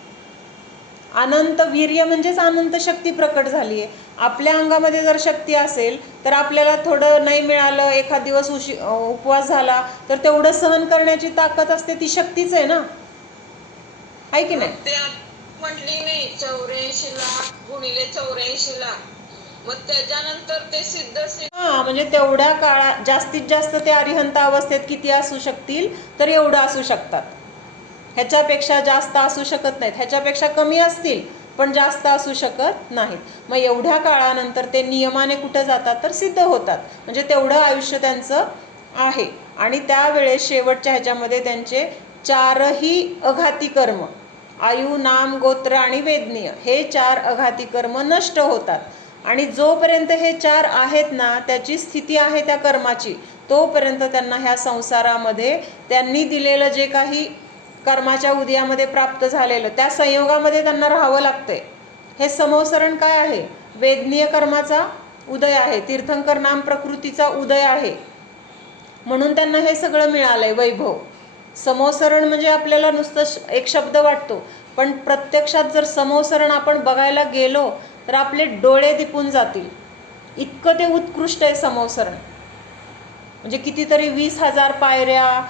अनंत वीर्य म्हणजेच अनंत शक्ती प्रकट झाली आहे. आपल्या अंगामध्ये जर शक्ती असेल तर आपल्याला थोडं नाही मिळालं, एखाद दिवस उपवास झाला तर तेवढं सहन करण्याची ताकद असते. ती शक्तीच आहे ना, आहे की नाही? म्हटली नाही 84 लाख गुणिले 84 लाख, मग त्याच्यानंतर ते सिद्ध म्हणजे तेवढ्या काळात जास्तीत जास्त ते अरिहंत अवस्थेत किती असू शकतील, तर एवढं असू शकतात. ह्याच्यापेक्षा जास्त असू शकत नाहीत. ह्याच्यापेक्षा कमी असतील पण जास्त असू शकत नाहीत. मग एवढ्या काळानंतर ते नियमाने कुठं जातात तर सिद्ध होतात. म्हणजे तेवढं आयुष्य त्यांचं आहे. आणि त्यावेळेस शेवटच्या ह्याच्यामध्ये त्यांचे 4ही अघाती कर्म, आयु, नाम, गोत्र आणि वेदनीय हे 4 अघाती कर्म नष्ट होतात. आणि जोपर्यंत हे 4 आहेत ना, त्याची स्थिती आहे त्या कर्माची, तोपर्यंत त्यांना ह्या संसारामध्ये त्यांनी दिलेलं जे काही कर्माच्या उदयामध्ये प्राप्त झालेलं त्या संयोगामध्ये त्यांना राहावं लागतंय. हे समोसरण काय आहे? वेदनीय कर्माचा उदय आहे, तीर्थंकर नाम प्रकृतीचा उदय आहे. म्हणून त्यांना हे सगळं मिळालंय वैभव. समोसरण म्हणजे आपल्याला नुसतं एक शब्द वाटतो, पण प्रत्यक्षात जर समोसरण आपण बघायला गेलो तर आपले डोळे दिपून जातील. इतकं ते उत्कृष्ट आहे समोसरण. म्हणजे कितीतरी 20,000 पायऱ्या,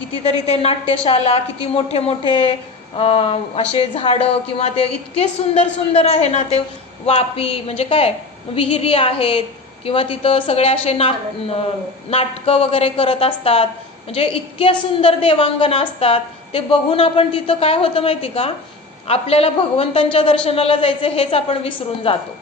कितीतरी ते नाट्यशाला, किती मोठे मोठे असे झाडं, किंवा ते इतके सुंदर सुंदर आहे ना. ते वापी म्हणजे काय विहिरी आहेत, किंवा तिथं सगळे असे नाटकं वगैरे करत असतात. म्हणजे इतके सुंदर देवांगण असतात. ते बघून आपण तिथं काय होतं माहिती का, आपल्याला भगवंतांच्या दर्शनाला जायचं हेच आपण विसरून जातो.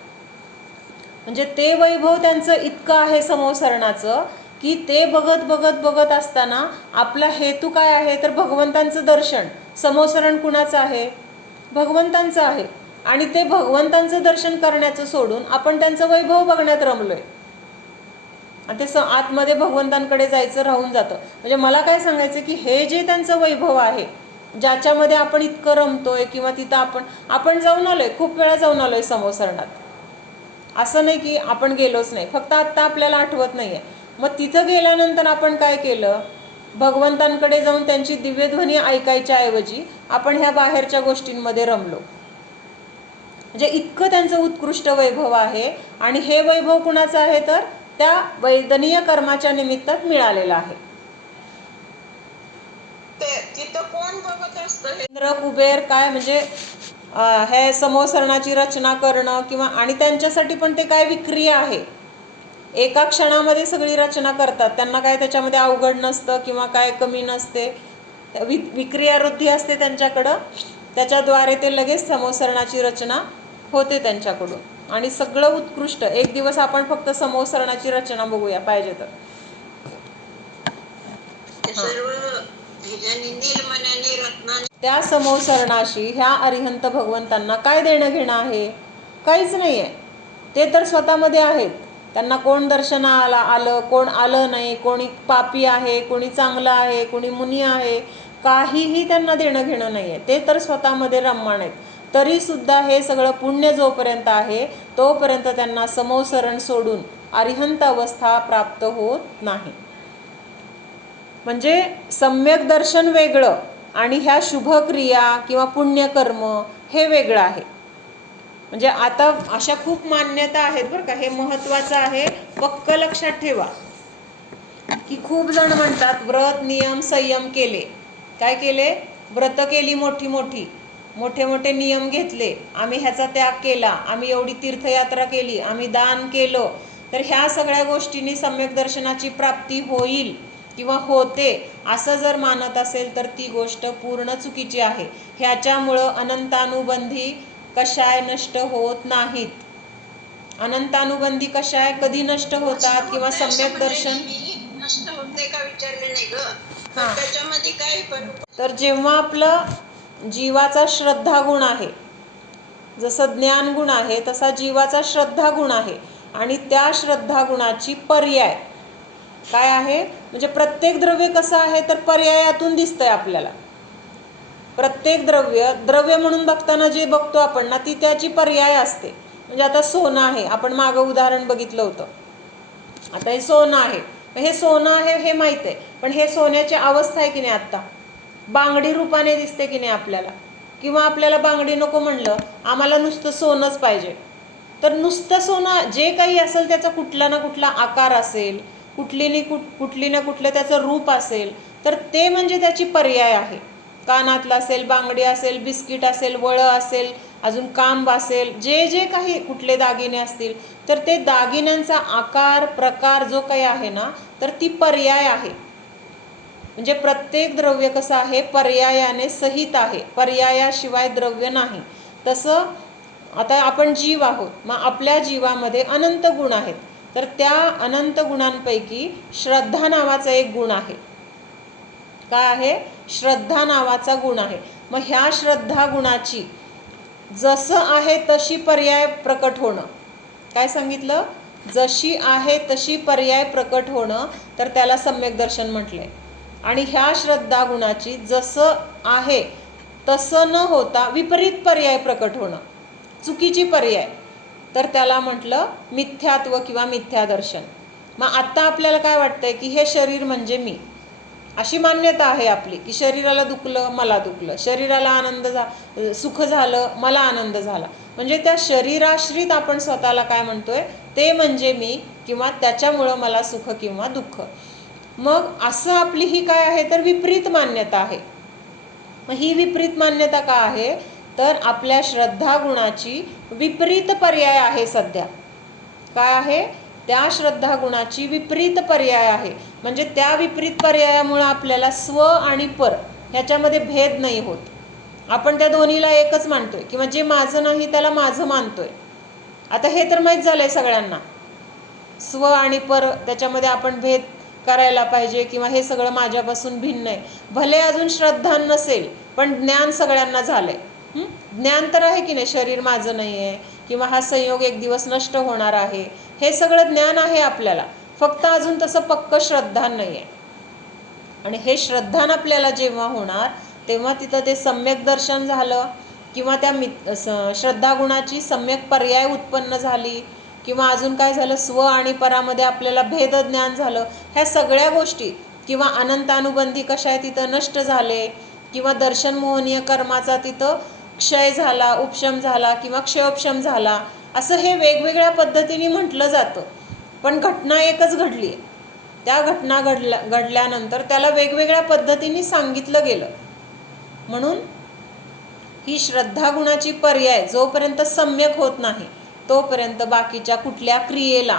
म्हणजे ते वैभव त्यांचं इतकं आहे समोसरणाचं की ते बघत बघत बघत असताना आपला हेतू काय आहे तर भगवंतांचं दर्शन. समोसरण कुणाचं आहे? भगवंतांचं आहे. आणि ते भगवंतांचं दर्शन करण्याचं सोडून आपण त्यांचं वैभव बघण्यात रमलोय. आणि ते आतमध्ये भगवंतांकडे जायचं राहून जातं. म्हणजे मला काय सांगायचं की हे जे त्यांचं वैभव आहे, ज्याच्यामध्ये आपण इतकं रमतोय, किंवा तिथं आपण जाऊन आलोय, खूप वेळा जाऊन आलोय समोसरणात, असं नाही की आपण गेलोच नाही, फक्त आत्ता आपल्याला आठवत नाही आहे. मग तिथं गेल्यानंतर आपण काय केलं, भगवंतांकडे जाऊन त्यांची दिव्यध्वनी ऐकायच्या ऐवजी आपण ह्या बाहेरच्या गोष्टींमध्ये रमलो. म्हणजे इतकं त्यांचं उत्कृष्ट वैभव आहे. आणि हे वैभव कुणाचं आहे, तर त्या वैदनीय कर्माच्या निमित्तात मिळालेलं आहे. ते तिथं कोण बघत असतं हे? इंद्र कुबेर काय म्हणजे हे समोसरणाची रचना करणं, किंवा आणि त्यांच्यासाठी पण ते काय विक्रिया आहे, एका क्षणामध्ये सगळी रचना करतात. त्यांना काय त्याच्यामध्ये अवघड नसतं किंवा काय कमी नसते, विक्रियावृत्ती असते त्यांच्याकडं. त्याच्याद्वारे ते लगेच समोसरणाची रचना होते त्यांच्याकडून, आणि सगळं उत्कृष्ट. एक दिवस आपण फक्त समोसरणाची रचना बघूया पाहिजे तर. ते सर्व ह्याच्याने निर्मल्याने रत्नाने त्या समोसरणाशी ह्या अरिहंत भगवंतांना काय देणं घेणं आहे, काहीच नाही आहे. ते तर स्वतःमध्ये आहेत. त्यांना कोण दर्शनाला आलं, कोण आलं नाही, कोणी पापी आहे, कोणी चांगलं आहे, कोणी मुनी आहे, काहीही त्यांना देणं घेणं नाही आहे. ते तर स्वतःमध्ये रममाण आहेत. तरीसुद्धा हे सगळं पुण्य जोपर्यंत आहे तोपर्यंत त्यांना समोसरण सोडून अरिहंत अवस्था प्राप्त होत नाही. म्हणजे सम्यक दर्शन वेगळं आणि ह्या शुभक्रिया किंवा पुण्यकर्म हे वेगळं आहे. म्हणजे आता अशा खूप मान्यता आहेत बरं का, हे महत्त्वाचं आहे, पक्क लक्षात ठेवा. की खूप जण म्हणतात व्रत नियम संयम केले, काय केले, व्रत केली मोठी मोठी, मोठे मोठे नियम घेतले, आम्ही ह्याचा त्याग केला, आम्ही एवढी तीर्थयात्रा केली, आम्ही दान केलं, तर ह्या सगळ्या गोष्टींनी सम्यक दर्शनाची प्राप्ती होईल किंवा होते असं जर मानत असेल तर ती गोष्ट पूर्ण चुकीची आहे. ह्याच्यामुळं अनंतानुबंधी कशाय नष्ट होत नाहीत. अनंतानुबंधी कशाय कधी नष्ट होतात किंवा सम्यक दर्शन नष्ट होते का विचारले नाही ग. हां. त्याच्यामध्ये काय पण तर जेव्हा आपलं जीवाचा श्रद्धा गुण आहे, जसं ज्ञान गुण आहे तसा जीवाचा श्रद्धा गुण आहे, आणि त्या श्रद्धा गुणाची पर्याय काय आहे, म्हणजे प्रत्येक द्रव्य कसं आहे तर पर्यायातून दिसतंय आपल्याला. प्रत्येक द्रव्य म्हणून बघताना जे बघतो आपण ना, ती त्याची पर्याय असते. म्हणजे आता सोनं आहे, आपण मागं उदाहरण बघितलं होतं. आता हे सोनं आहे, हे सोनं आहे हे माहीत आहे, पण हे सोन्याची अवस्था आहे की नाही, आत्ता बांगडी रूपाने दिसते की नाही आपल्याला. किंवा आपल्याला बांगडी नको म्हणलं, आम्हाला नुसतं सोनंच पाहिजे, तर नुसतं सोनं जे काही असेल त्याचा कुठला ना कुठला आकार असेल, कुठली ना कुठलं त्याचं रूप असेल, तर ते म्हणजे त्याची पर्याय आहे. कानातलं असेल, बांगडी असेल, बिस्किट असेल, वळं असेल, अजून कांब असेल, जे जे काही कुठले दागिने असतील, तर ते दागिन्यांचा आकार प्रकार जो काही आहे ना, तर ती पर्याय आहे. म्हणजे प्रत्येक द्रव्य कसं आहे, पर्यायाने सहित आहे, पर्यायाशिवाय द्रव्य नाही. तसं आता आपण जीव आहोत, मग आपल्या जीवामध्ये अनंत गुण आहेत, तर त्या अनंत गुणांपैकी श्रद्धा नावाचा एक गुण आहे. काय आहे, श्रद्धा नावाचा गुण आहे. मग ह्या श्रद्धा गुणाची जसं आहे तशी पर्याय प्रकट होणं, काय सांगितलं, जशी आहे तशी पर्याय प्रकट होणं, तर त्याला सम्यक दर्शन म्हटलंय. आणि ह्या श्रद्धा गुणाची जसं आहे तसं न होता विपरीत पर्याय प्रकट होणं, चुकीची पर्याय, तर त्याला म्हटलं मिथ्यात्व किंवा मिथ्यादर्शन. मग आत्ता आपल्याला काय वाटतंय की हे शरीर म्हणजे मी, अशी मान्यता आहे आपली की शरीराला दुखलं मला दुखलं, शरीराला आनंद सुख झालं मला आनंद झाला. म्हणजे त्या शरीराश्रित आपण स्वतःला काय म्हणतोय, ते म्हणजे मी, किंवा त्याच्यामुळं मला सुख किंवा दुःख. मग असं आपली ही काय आहे तर विपरीत मान्यता आहे. मग ही विपरीत मान्यता का आहे, तर आपल्या श्रद्धा गुणाची विपरीत पर्याय आहे सध्या. काय आहे, त्या श्रद्धा गुणाची विपरीत पर्याय आहे. म्हणजे त्या विपरीत पर्यायामुळं आपल्याला स्व आणि पर ह्याच्यामध्ये भेद नाही होत. आपण त्या दोन्हीला एकच मानतोय, किंवा जे माझं नाही त्याला माझं मानतोय. आता हे तर माहीत झालंय सगळ्यांना, स्व आणि पर त्याच्यामध्ये आपण भेद करायला पाहिजे, किंवा हे सगळं माझ्यापासून भिन्न आहे. भले अजून श्रद्धा नसेल पण ज्ञान सगळ्यांना झालंय. ज्ञान तर आहे की नाही, शरीर माझं नाही आहे, किंवा हा संयोग एक दिवस नष्ट होणार आहे, हे सगळं ज्ञान आहे आपल्याला. फक्त अजून तसं पक्क श्रद्धान नाही आहे. आणि हे श्रद्धान आपल्याला जेव्हा होणार तेव्हा तिथं ते सम्यक दर्शन झालं किंवा त्या श्रद्धागुणाची सम्यक पर्याय उत्पन्न झाली किंवा अजून काय झालं, स्व आणि परामध्ये आपल्याला भेदज्ञान झालं. ह्या सगळ्या गोष्टी किंवा अनंतानुबंधी कशा आहे तिथं नष्ट झाले किंवा दर्शन मोहनीय कर्माचा तिथं क्षय झाला, उपशम झाला किंवा क्षयोपशम झाला, असं हे वेगवेगळ्या पद्धतीने म्हटलं जातं. पण घटना एकच घडली आहे. त्या घटना घडल्यानंतर त्याला वेगवेगळ्या पद्धतीने सांगितलं गेलं. म्हणून ही श्रद्धागुणाची पर्याय जोपर्यंत सम्यक होत नाही तोपर्यंत बाकीच्या कुठल्या क्रियेला,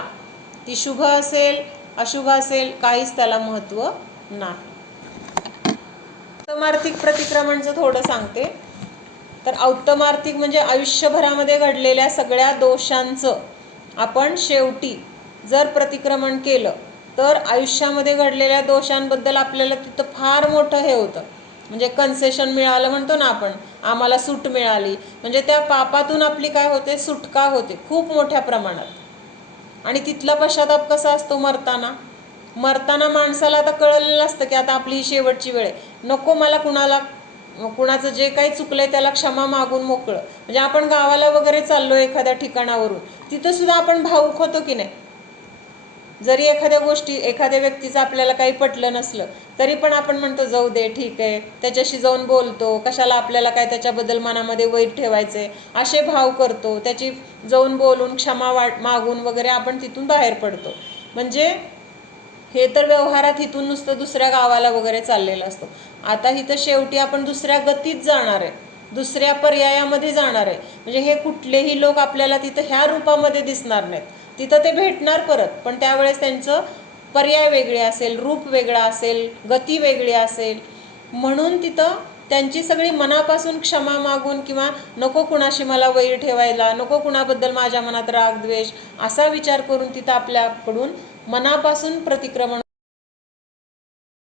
ती शुभ असेल अशुभ असेल, काहीच त्याला महत्त्व नाही. औत्तमार्थिक प्रतिक्रमणचं थोडं सांगते. तर औत्तमार्थिक म्हणजे आयुष्यभरामध्ये घडलेल्या सगळ्या दोषांचं आपण शेवटी जर प्रतिक्रमण केलं तर आयुष्यामध्ये घडलेल्या दोषांबद्दल आपल्याला तिथं फार मोठं हे होतं, म्हणजे कन्सेशन मिळालं म्हणतो ना आपण, आम्हाला सूट मिळाली. म्हणजे त्या पापातून आपली काय होते, सुटका होते खूप मोठ्या प्रमाणात. आणि तिथला पश्चाताप कसा असतो, मरताना माणसाला आता कळलेलं असतं की आता आपली शेवटची वेळ आहे, नको मला कुणाचं जे काही चुकलंय त्याला क्षमा मागून मोकळं. म्हणजे आपण गावाला वगैरे चाललो एखाद्या ठिकाणावरून, तिथं सुद्धा आपण भावुक होतो की नाही. जरी एखाद्या व्यक्तीचं आपल्याला काही पटलं नसलं तरी पण आपण म्हणतो जाऊ दे, ठीक आहे, त्याच्याशी जाऊन बोलतो, कशाला आपल्याला काय त्याच्याबद्दल मनामध्ये वैर ठेवायचे, असे भाव करतो, त्याची जाऊन बोलून क्षमा मागून वगैरे आपण तिथून बाहेर पडतो. म्हणजे हे तर व्यवहारात इथून नुसतं दुसऱ्या गावाला वगैरे चाललेलं असतं. आता इथं शेवटी आपण दुसऱ्या गतीत जाणार आहे, दुसऱ्या पर्यायामध्ये जाणार आहे. म्हणजे हे कुठलेही लोक आपल्याला तिथं ह्या रूपामध्ये दिसणार नाहीत. तिथं ते भेटणार परत, पण त्यावेळेस त्यांचं पर्याय वेगळे असेल, रूप वेगळा असेल, गती वेगळी असेल. म्हणून तिथं त्यांची सगळी मनापासून क्षमा मागून किंवा नको कुणाशी मला वैर ठेवायला, नको कुणाबद्दल माझ्या मनात राग द्वेष असा विचार करून तिथं आपल्याकडून मनापासून प्रतिक्रमण